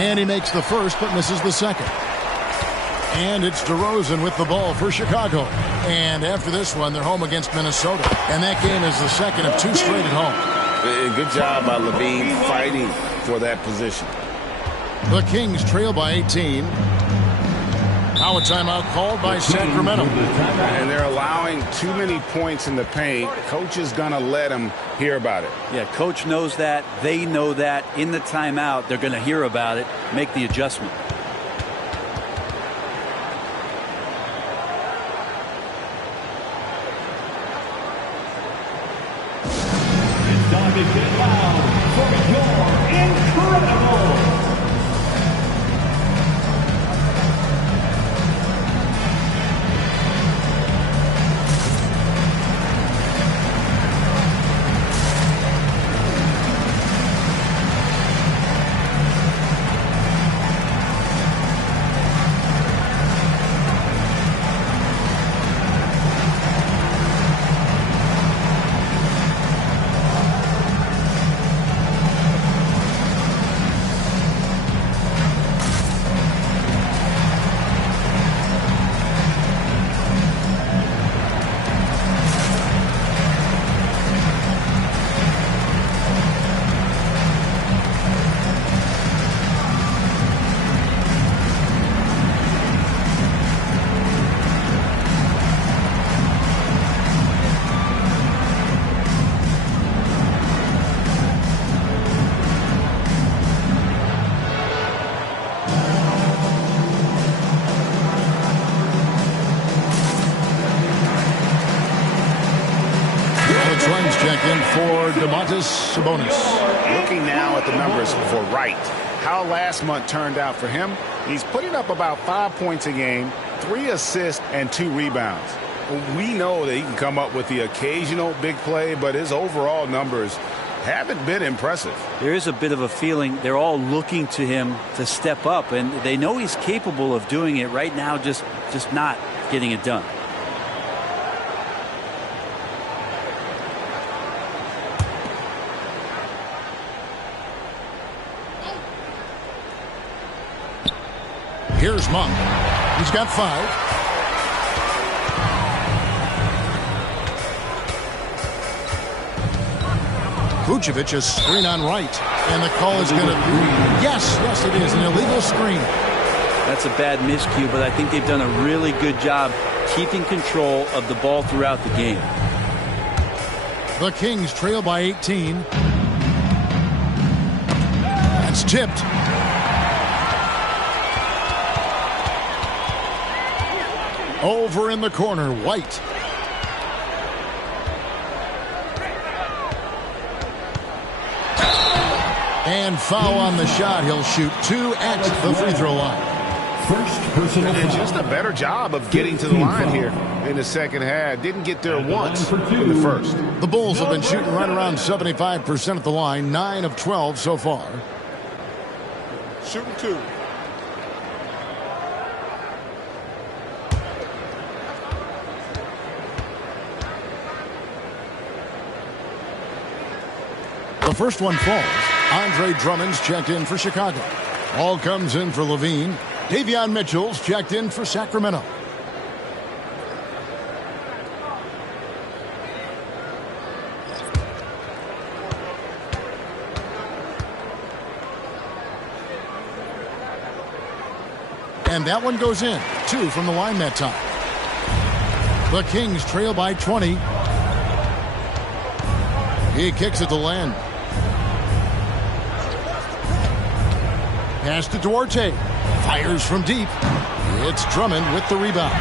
And he makes the first, but misses the second. And it's DeRozan with the ball for Chicago. And after this one, they're home against Minnesota. And that game is the second of 2 straight at home. Good job by LaVine fighting for that position. The Kings trail by 18. Now a timeout called by Sacramento. And they're allowing too many points in the paint. Coach is going to let them hear about it. Yeah, coach knows that. They know that. In the timeout, they're going to hear about it, make the adjustment. It's time to get loud for your incredible. Sabonis. Looking now at the numbers for Wright. How last month turned out for him He's putting up about 5 points a game, 3 assists, and 2 rebounds. We know that he can come up with the occasional big play, but his overall numbers haven't been impressive. There is a bit of a feeling they're all looking to him to step up, and they know he's capable of doing it right now, just not getting it done. Here's Monk. He's got 5. Vucevic, a screen on right. And the call is going to be, yes, it is, an illegal screen. That's a bad miscue, but I think they've done a really good job keeping control of the ball throughout the game. The Kings trail by 18. That's tipped. Over in the corner, White. And foul on the shot. He'll shoot 2 at the free throw line. First personal And foul. just a better job of getting to the line here in the second half. Didn't get there once in the first. The Bulls have been shooting right around 75% at the line, 9 of 12 so far. Shooting 2. The first one falls. Andre Drummond's checked in for Chicago. Ball comes in for Levine. Davion Mitchell's checked in for Sacramento. And that one goes in. 2 from the line that time. The Kings trail by 20. He kicks it to Len. Pass to Duarte. Fires from deep. It's Drummond with the rebound.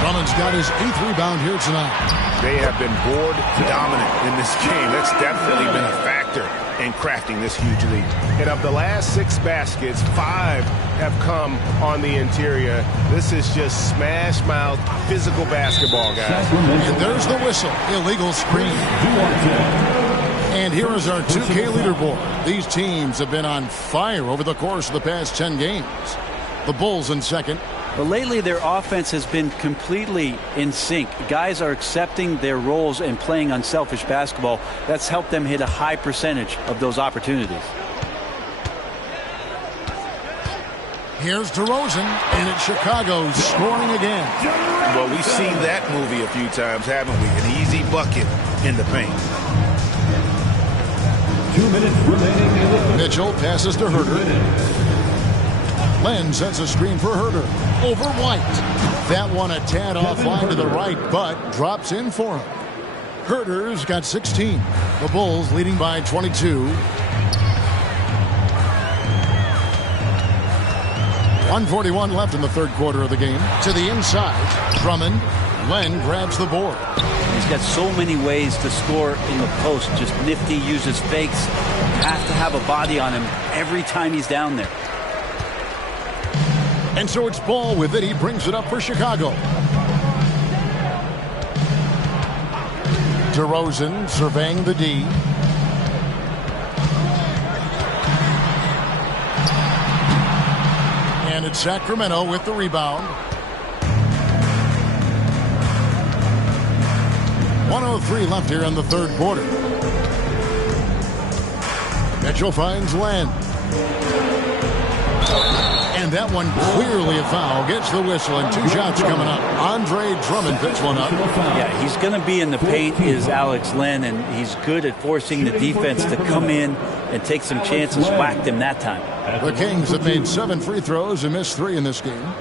Drummond's got his 8th rebound here tonight. They have been board dominant in this game. That's definitely been a factor in crafting this huge lead. And of the last 6 baskets, 5 have come on the interior. This is just smash mouth physical basketball, guys. And there's the whistle. Illegal screen. And here is our 2K leaderboard. These teams have been on fire over the course of the past 10 games. The Bulls in second. But lately their offense has been completely in sync. Guys are accepting their roles and playing unselfish basketball. That's helped them hit a high percentage of those opportunities. Here's DeRozan, and it's Chicago scoring again. Well, we've seen that movie a few times, haven't we? An easy bucket in the paint. 2 minutes remaining in the Mitchell passes to Herter. Len sets a screen for Herter. Over White. That one a tad offline to the right, but drops in for him. Herter's got 16. The Bulls leading by 22. 1:41 left in the third quarter of the game. To the inside. Drummond. Len grabs the board. He's got so many ways to score in the post. Just nifty, uses fakes. Have to have a body on him every time he's down there. And so it's Ball with it. He brings it up for Chicago. DeRozan surveying the D. And it's Sacramento with the rebound. 1:03 left here in the third quarter. Mitchell finds Len. And that one clearly a foul. Gets the whistle, and 2 shots coming up. Andre Drummond picks one up. Yeah, he's going to be in the paint is Alex Len, and he's good at forcing the defense to come in and take some chances. Whacked him that time. The Kings have made 7 free throws and missed 3 in this game.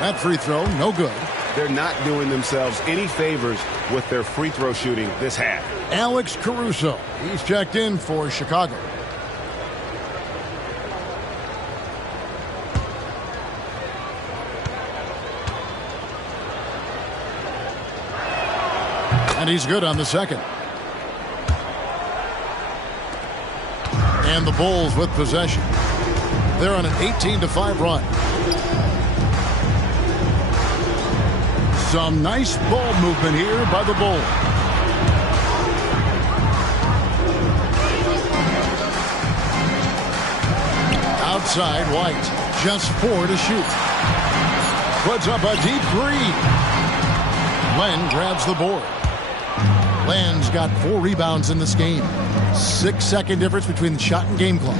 That free throw, no good. They're not doing themselves any favors with their free throw shooting this half. Alex Caruso, he's checked in for Chicago. And he's good on the second. And the Bulls with possession. They're on an 18-5 run. Some nice ball movement here by the Bulls. Outside, White. Just 4 to shoot. Puts up a deep 3. Len grabs the board. Len's got 4 rebounds in this game. 6-second difference between the shot and game clock.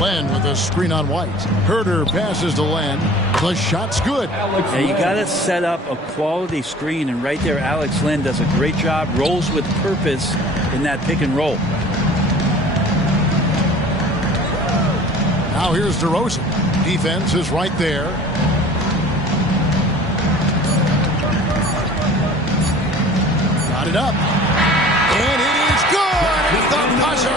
Len with a screen on White. Herter passes to Len. The shot's good. Yeah, you got to set up a quality screen, and right there, Alex Len does a great job. Rolls with purpose in that pick and roll. Now here's DeRozan. Defense is right there. Got it up. And it is good. It's the buzzer.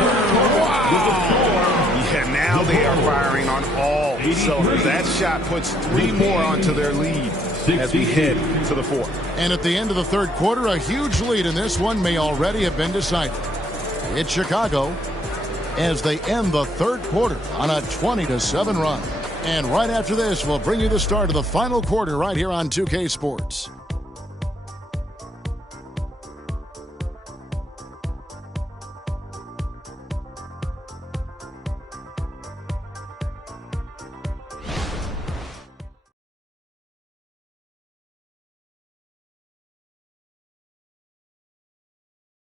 Yeah, now they are firing on all cylinders. That shot puts 3 more onto their lead as we head to the 4th. And at the end of the 3rd quarter, a huge lead in this one may already have been decided. It's Chicago as they end the 3rd quarter on a 20-7 run. And right after this, we'll bring you the start of the final quarter right here on 2K Sports.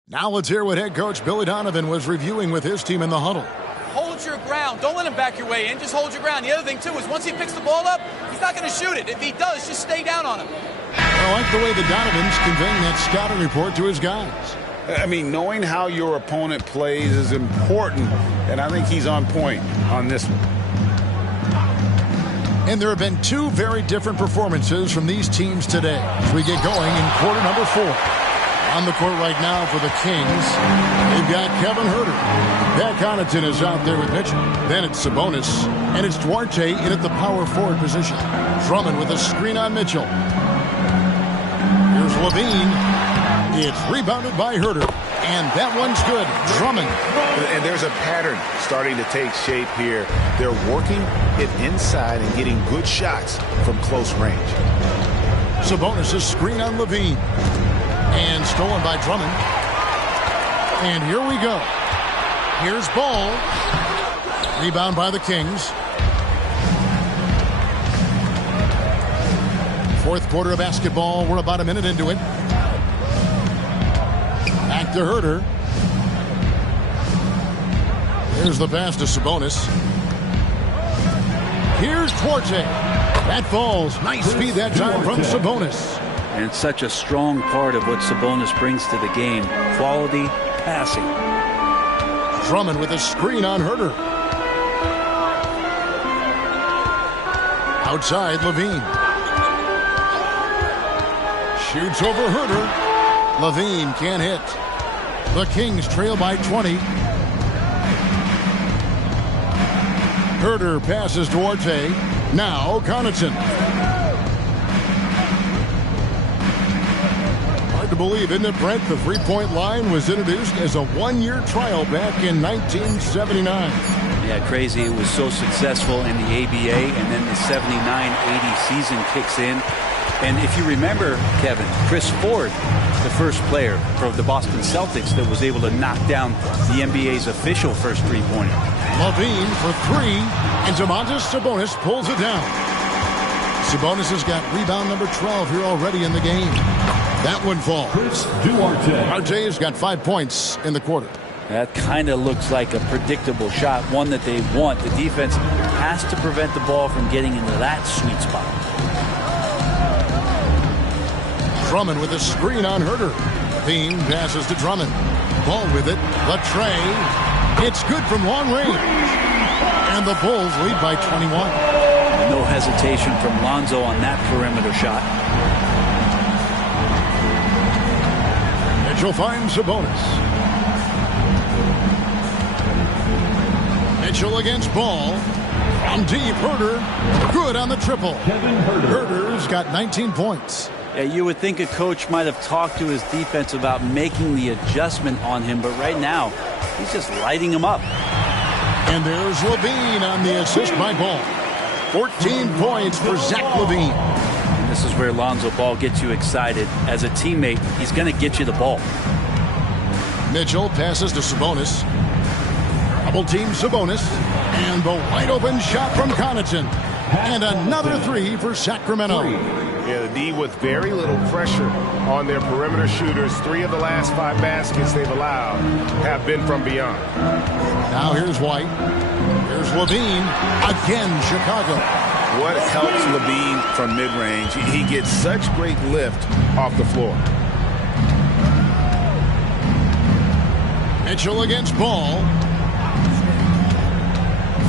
Now let's hear what head coach Billy Donovan was reviewing with his team in the huddle. Hold your ground. Don't let him back your way in. Just hold your ground. The other thing, too, is once he picks the ball up, he's not going to shoot it. If he does, just stay down on him. I like the way the Donovan's conveying that scouting report to his guys. I mean, knowing how your opponent plays is important, and I think he's on point on this one. And there have been 2 very different performances from these teams today as we get going in quarter number 4. On the court right now for the Kings, they've got Kevin Herter. Pat Connaughton is out there with Mitchell. Then it's Sabonis, and it's Duarte in at the power forward position. Drummond with a screen on Mitchell. Here's Levine. It's rebounded by Herter, and that one's good. Drummond. And there's a pattern starting to take shape here. They're working it inside and getting good shots from close range. Sabonis' screen on Levine. And stolen by Drummond. And here we go. Here's Ball. Rebound by the Kings. 4th quarter of basketball. We're about a minute into it. Back to Herter. Here's the pass to Sabonis. Here's Duarte. That falls. Nice speed that time from Sabonis. And it's such a strong part of what Sabonis brings to the game. Quality passing. Drummond with a screen on Herter. Outside, Levine. Shoots over Herter. Levine can't hit. The Kings trail by 20. Herter passes Duarte. Now Connaughton. Hard to believe, isn't it, Brent? The three-point line was introduced as a 1-year trial back in 1979. Yeah, crazy. It was so successful in the ABA, and then the 79-80 season kicks in. And if you remember, Kevin, Chris Ford, the first player for the Boston Celtics that was able to knock down the NBA's official first three-pointer. Levine for 3, and Domantas Sabonis pulls it down. Sabonis has got rebound number 12 here already in the game. That one falls. Duarte has got 5 points in the quarter. That kind of looks like a predictable shot, one that they want. The defense has to prevent the ball from getting into that sweet spot. Drummond with a screen on Herter. Bean passes to Drummond. Ball with it. Latre. It's good from long range. And the Bulls lead by 21. No hesitation from Lonzo on that perimeter shot. Mitchell finds Sabonis. Mitchell against Ball. From deep, Herter. Good on the triple. Herter's got 19 points. Yeah, you would think a coach might have talked to his defense about making the adjustment on him, but right now, he's just lighting him up. And there's Levine on the assist by Ball. 14 points for Zach Levine. And this is where Lonzo Ball gets you excited. As a teammate, he's going to get you the ball. Mitchell passes to Sabonis. Double team Sabonis. And the wide open shot from Connaughton. And another three for Sacramento. Yeah, the D with very little pressure on their perimeter shooters. 3 of the last 5 baskets they've allowed have been from beyond. Now here's White. Here's Levine. Again, Chicago. What helps Levine from mid-range? He gets such great lift off the floor. Mitchell against Ball.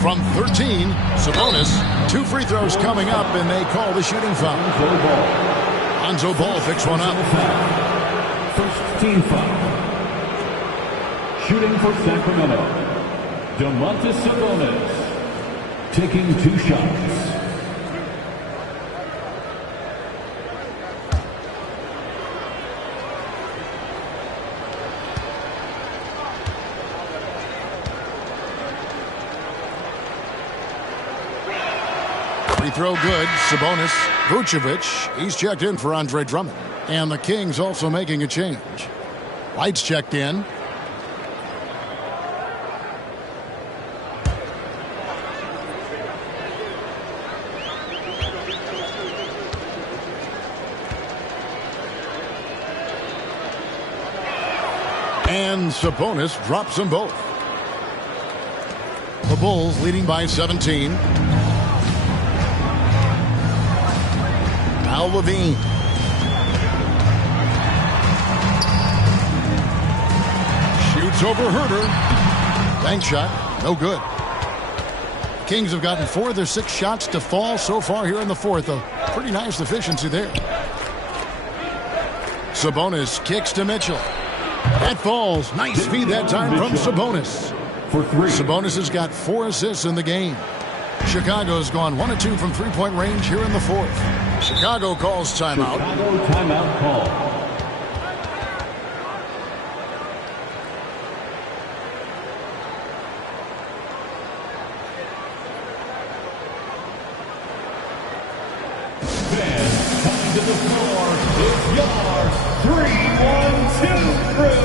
From 13, Sabonis. 2 free throws coming up, and they call the shooting foul. Lonzo Ball picks one up. First team foul. Shooting for Sacramento. Domantas Sabonis taking 2 shots. Free throw good. Sabonis. Vucevic. He's checked in for Andre Drummond. And the Kings also making a change. White's checked in. And Sabonis drops them both. The Bulls leading by 17. Now Levine. Shoots over Herter. Bank shot. No good. Kings have gotten 4 of their 6 shots to fall so far here in the fourth. A pretty nice efficiency there. Sabonis kicks to Mitchell. That falls. Nice feed that time from Sabonis. For 3. Sabonis has got 4 assists in the game. Chicago's gone 1 of 2 from 3-point range here in the fourth. Chicago calls timeout. Chicago timeout call. Then coming to the floor is your 3-1-2 crew.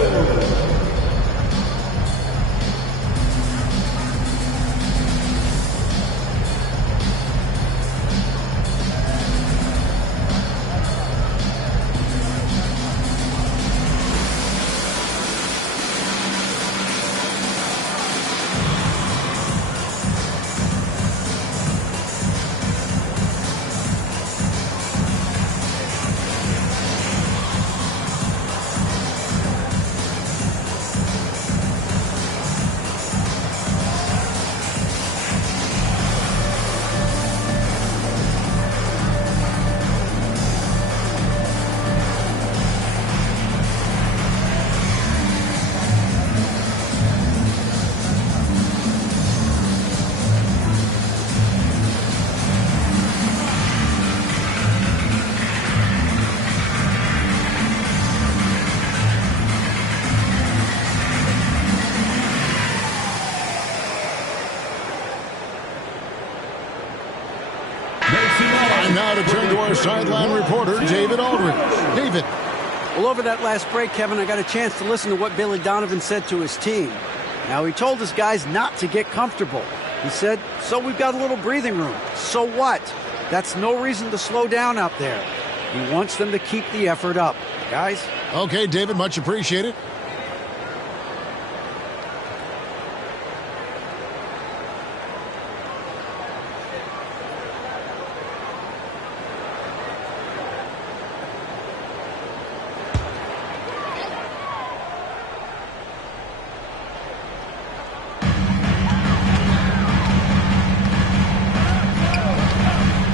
Time now to turn to our sideline reporter, David Aldridge. David. Well, over that last break, Kevin, I got a chance to listen to what Billy Donovan said to his team. Now, he told his guys not to get comfortable. He said, so we've got a little breathing room. So what? That's no reason to slow down out there. He wants them to keep the effort up. Guys? Okay, David, much appreciated.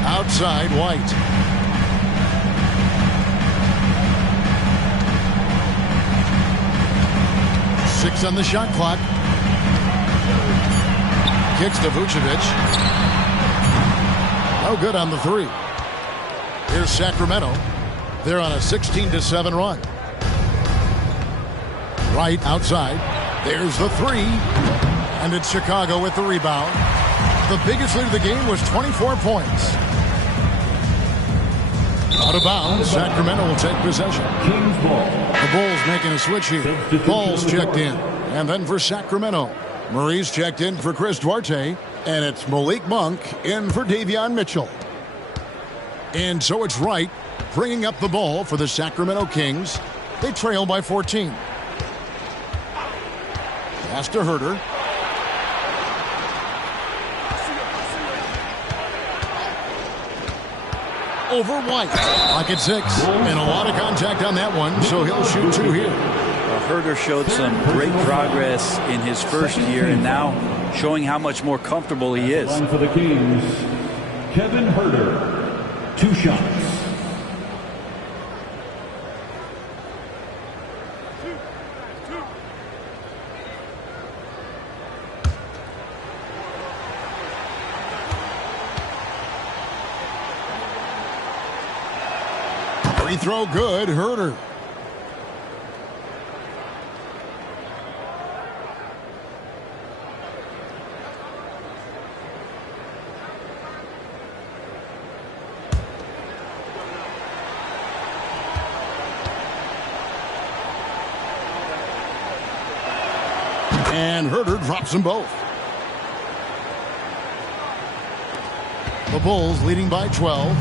Outside, White. Six on the shot clock. Kicks to Vucevic. No good on the 3. Here's Sacramento. They're on a 16-7 run. Right outside. There's the three. And it's Chicago with the rebound. The biggest lead of the game was 24 points. Out of bounds, Sacramento will take possession. Kings ball. The Bulls making a switch here. Ball's checked in. And then for Sacramento, Murray's checked in for Chris Duarte. And it's Malik Monk in for Davion Mitchell. And so it's Wright bringing up the ball for the Sacramento Kings. They trail by 14. Pass to Herter. Over White. Pocket 6. And a lot of contact on that one, so he'll shoot 2 here. Herter showed some great progress in his first year and now showing how much more comfortable he is. One for the Kings, Kevin Herter. 2 shots. Free throw good, Herter. And Herter drops them both. The Bulls leading by 12.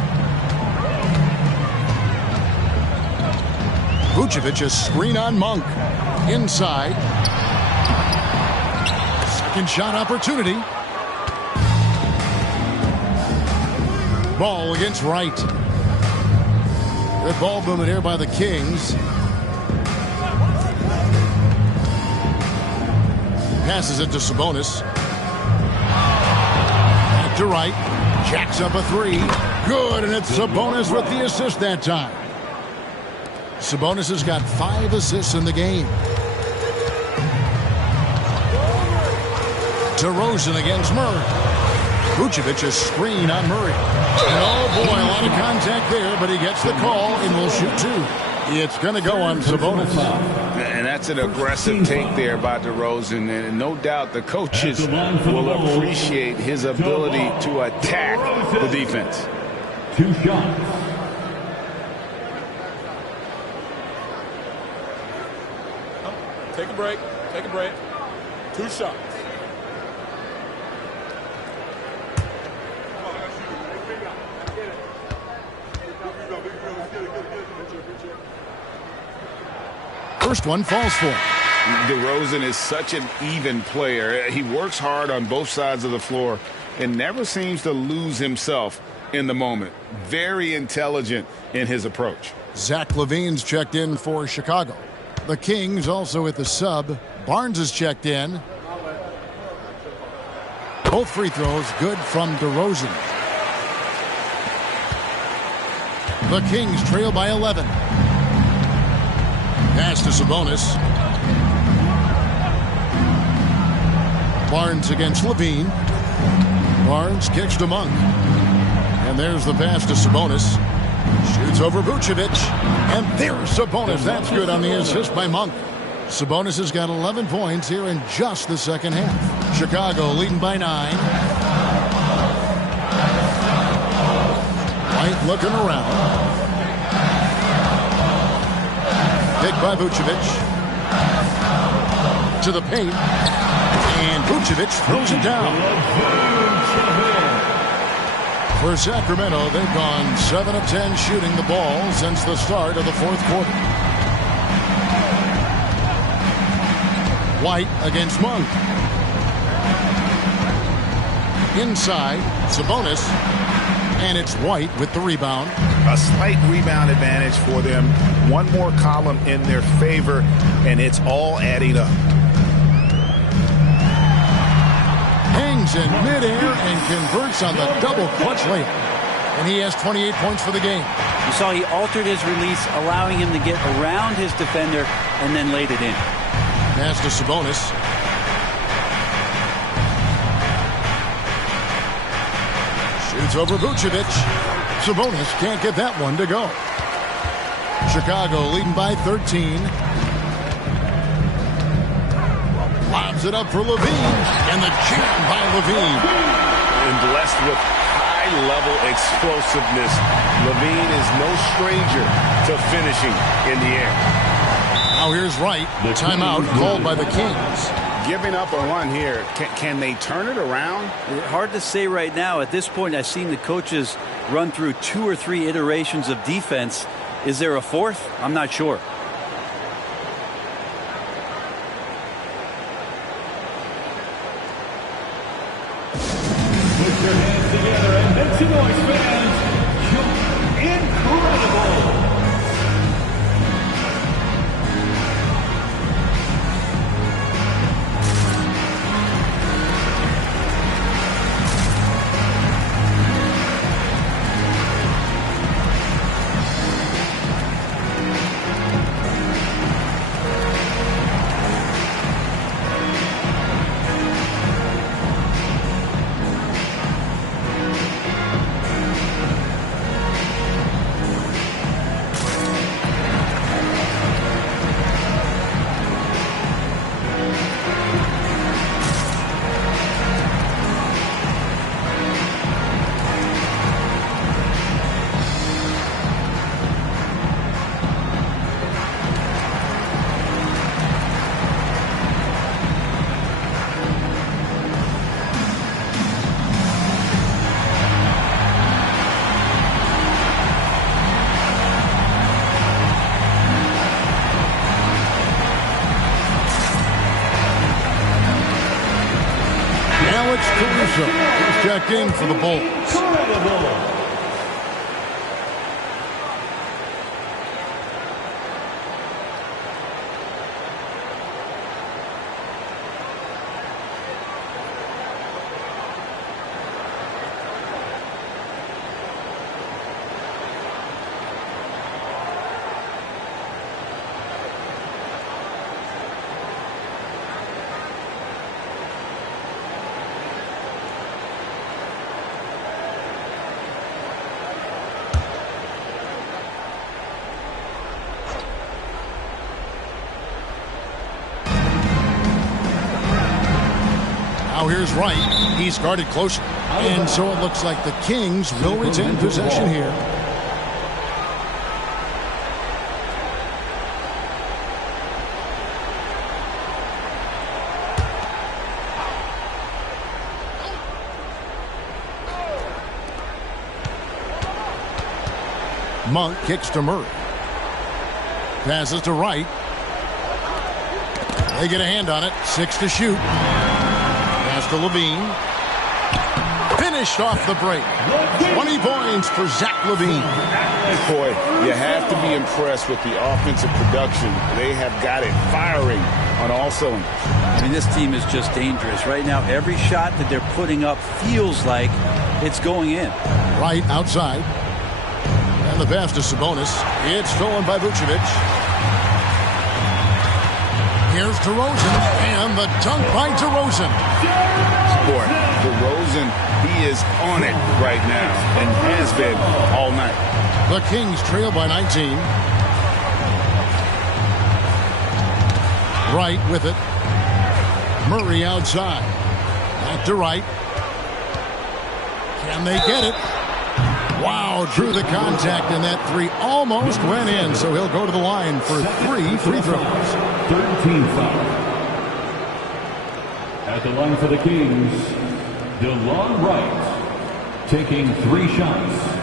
Vucevic, a screen on Monk. Inside. Second shot opportunity. Ball against Wright. Good ball movement here by the Kings. Passes it to Sabonis. Back to Wright. Jacks up a 3. Good, and it's Sabonis with the assist that time. Sabonis has got 5 assists in the game. DeRozan against Murray. Vucevic, a screen on Murray. And oh boy, a lot of contact there, but he gets the call and will shoot 2. It's going to go on Sabonis. And that's an aggressive take there by DeRozan. And no doubt the coaches will appreciate his ability to attack the defense. 2 shots. Take a break. Take a break. 2 shots. First one falls for him. DeRozan is such an even player. He works hard on both sides of the floor and never seems to lose himself in the moment. Very intelligent in his approach. Zach LaVine's checked in for Chicago. The Kings also at the sub. Barnes is checked in. Both free throws good from DeRozan. The Kings trail by 11. Pass to Sabonis. Barnes against LaVine. Barnes kicks to Monk. And there's the pass to Sabonis. Shoots over Vucevic. And there's Sabonis. That's good on the assist by Monk. Sabonis has got 11 points here in just the second half. Chicago leading by 9. White looking around. Picked by Vucevic. To the paint. And Vucevic throws it down. For Sacramento, they've gone 7 of 10 shooting the ball since the start of the fourth quarter. White against Monk. Inside, Sabonis. And it's White with the rebound. A slight rebound advantage for them. One more column in their favor, and it's all adding up. Hangs in midair and converts on the double clutch layup. And he has 28 points for the game. You saw he altered his release, allowing him to get around his defender and then laid it in. Pass to Sabonis. Shoots over Vucevic. Sabonis can't get that one to go. Chicago leading by 13. Lobs it up for Levine, and the jam by Levine. And blessed with high-level explosiveness, Levine is no stranger to finishing in the air. Now here's Wright. Timeout called by the Kings. Giving up a run here. Can they turn it around? Hard to say right now. At this point, I've seen the coaches run through 2 or 3 iterations of defense. Is there a fourth? I'm not sure. Put your hands together and make some noise, fans. Incredible. He's checked in for the Bulls. Incredible. Now here's Wright. He's guarded close. And so it looks like the Kings will retain possession here. Monk kicks to Murray. Passes to Wright. They get a hand on it. 6 to shoot. Pass to Levine. Finished off the break. 20 points for Zach Levine. Boy, you have to be impressed with the offensive production. They have got it firing on all cylinders. I mean, this team is just dangerous. Right now, every shot that they're putting up feels like it's going in. Right outside. And the pass to Sabonis. It's stolen by Vucevic. Here's DeRozan, and the dunk by DeRozan. Boy, DeRozan, he is on it right now and has been all night. The Kings trail by 19. Wright with it. Murray outside. Back to Wright. Can they get it? Wow, drew the contact, and that three almost went in, so he'll go to the line for 3 free throws. 13 foul. At the line for the Kings, DeLon Wright, taking 3 shots.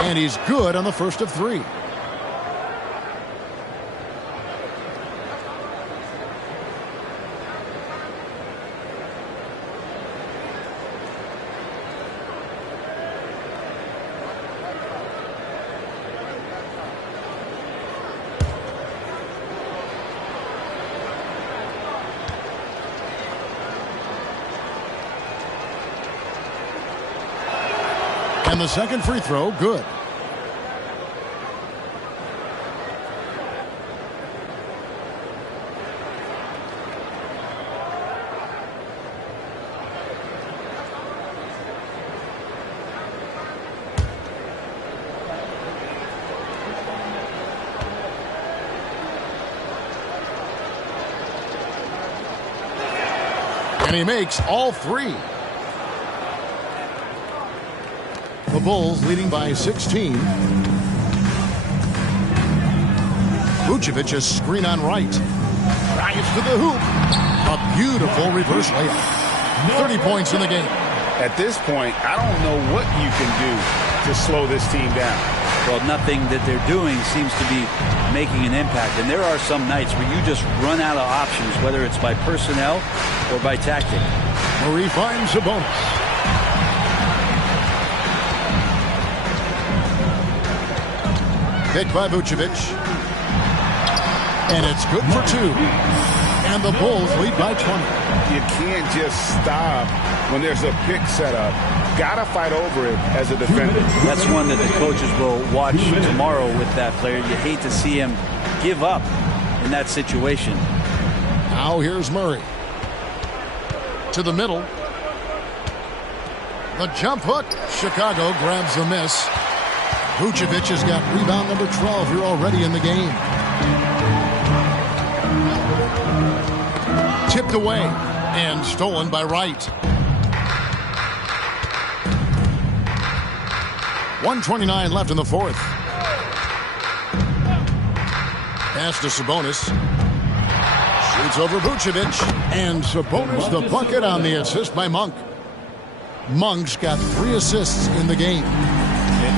And he's good on the first of 3. And the second free throw, good. And he makes all three. The Bulls leading by 16. Vucevic a screen on right. Drives to the hoop. A beautiful reverse layup. 30 points in the game. At this point, I don't know what you can do to slow this team down. Well, nothing that they're doing seems to be making an impact. And there are some nights where you just run out of options, whether it's by personnel or by tactic. Murray finds Sabonis. Pick by Vucevic. And it's good for two. And the Bulls lead by 20. You can't just stop when there's a pick set up. Gotta fight over it as a defender. That's one that the coaches will watch tomorrow with that player. You hate to see him give up in that situation. Now here's Murray. To the middle. The jump hook. Chicago grabs the miss. Vucevic has got rebound number 12 here already in the game. Tipped away and stolen by Wright. 1:29 left in the fourth. Pass to Sabonis. Shoots over Vucevic. And Sabonis the bucket on the assist by Monk. Monk's got 3 assists in the game.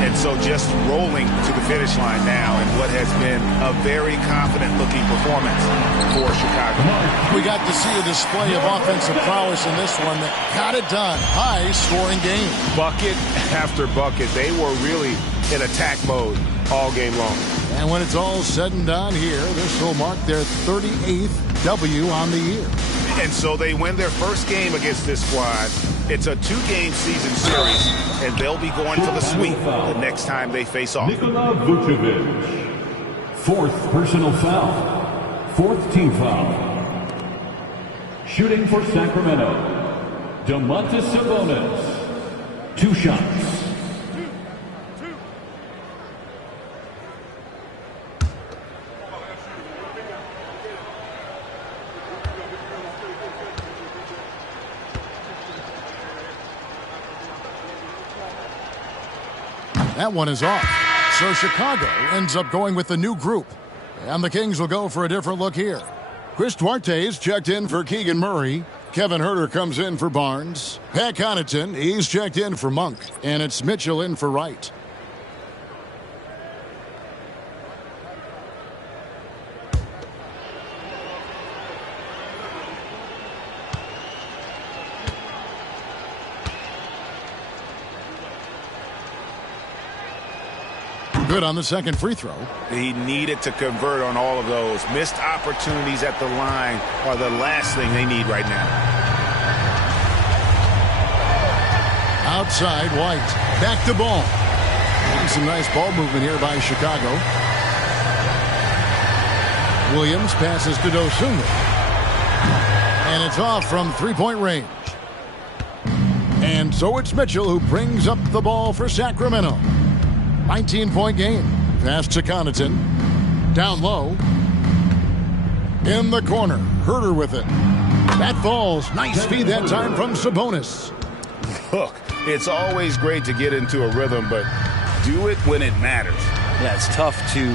And so just rolling to the finish line now in what has been a very confident-looking performance for Chicago. We got to see a display of offensive prowess in this one that got it done. High-scoring game. Bucket after bucket. They were really in attack mode all game long. And when it's all said and done here, this will mark their 38th W on the year. And so they win their first game against this squad. It's a 2-game season series, and they'll be going for the sweep the next time they face off. Nikola Vucevic. 4th personal foul. 4th team foul. Shooting for Sacramento. Domantas Sabonis. 2 shots. That one is off. So Chicago ends up going with the new group. And the Kings will go for a different look here. Chris Duarte's checked in for Keegan Murray. Kevin Huerter comes in for Barnes. Pat Connaughton, he's checked in for Monk. And it's Mitchell in for Wright. Good on the second free throw. He needed to convert on all of those. Missed opportunities at the line are the last thing they need right now. Outside, White. Back to ball. And some nice ball movement here by Chicago. Williams passes to Dosunmu. And it's off from three-point range. And so it's Mitchell who brings up the ball for Sacramento. 19-point game. Pass to Connaughton. Down low. In the corner. Huerter with it. That falls. Nice feed that time from Sabonis. Look, it's always great to get into a rhythm, but do it when it matters. Yeah, it's tough to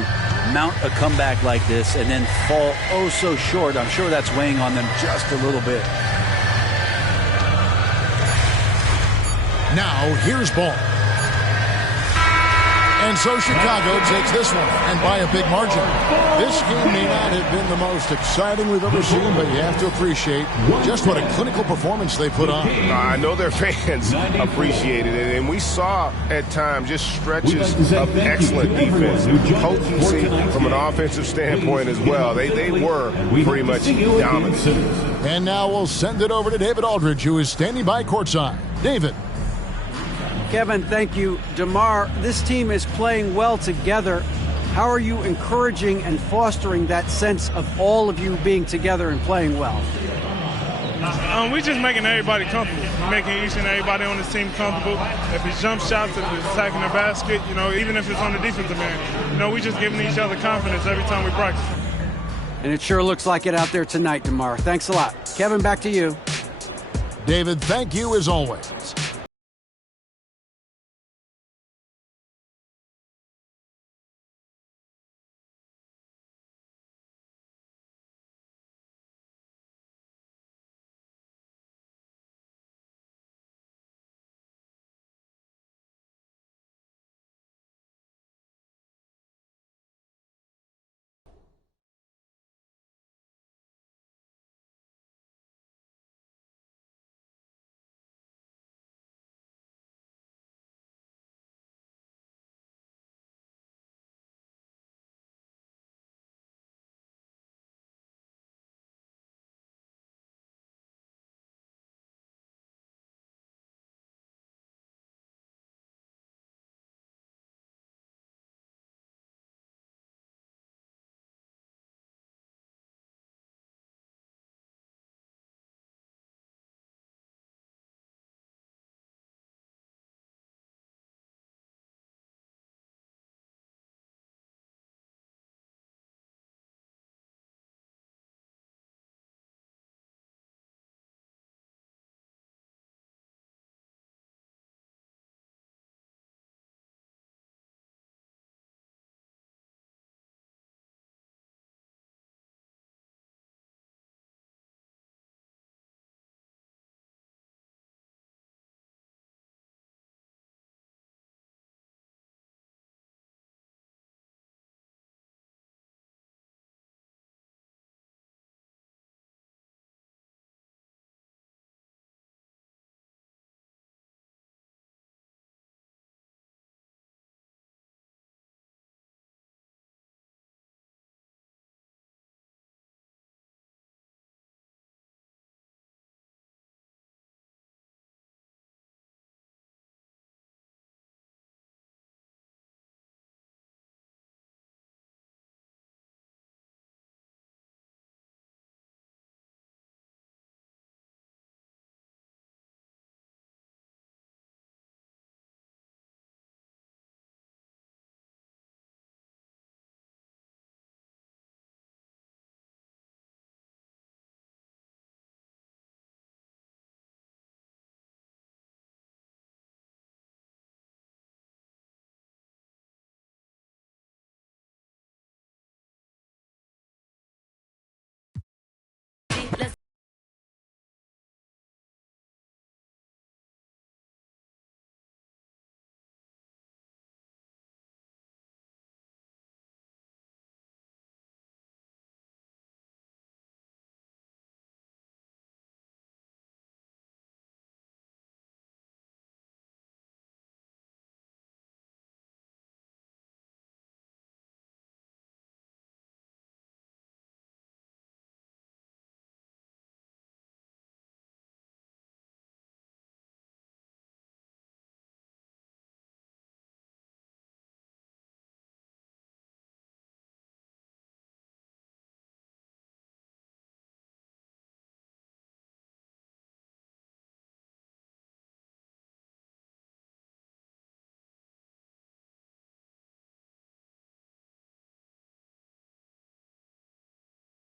mount a comeback like this and then fall oh so short. I'm sure that's weighing on them just a little bit. Now, here's ball. And so Chicago takes this one, and by a big margin. This game may not have been the most exciting we've ever seen, but you have to appreciate just what a clinical performance they put on. I know their fans appreciated it, and we saw at times just stretches of excellent defense, potency from an offensive standpoint as well. They were pretty much dominant. And now we'll send it over to David Aldridge, who is standing by courtside. David. Kevin, thank you. DeMar, this team is playing well together. How are you encouraging and fostering that sense of all of you being together and playing well? We're just making everybody comfortable. We're making each and everybody on the team comfortable. If it's jump shots, if it's attacking the basket, even if it's on the defensive end, we're just giving each other confidence every time we practice. And it sure looks like it out there tonight, DeMar. Thanks a lot. Kevin, back to you. David, thank you as always.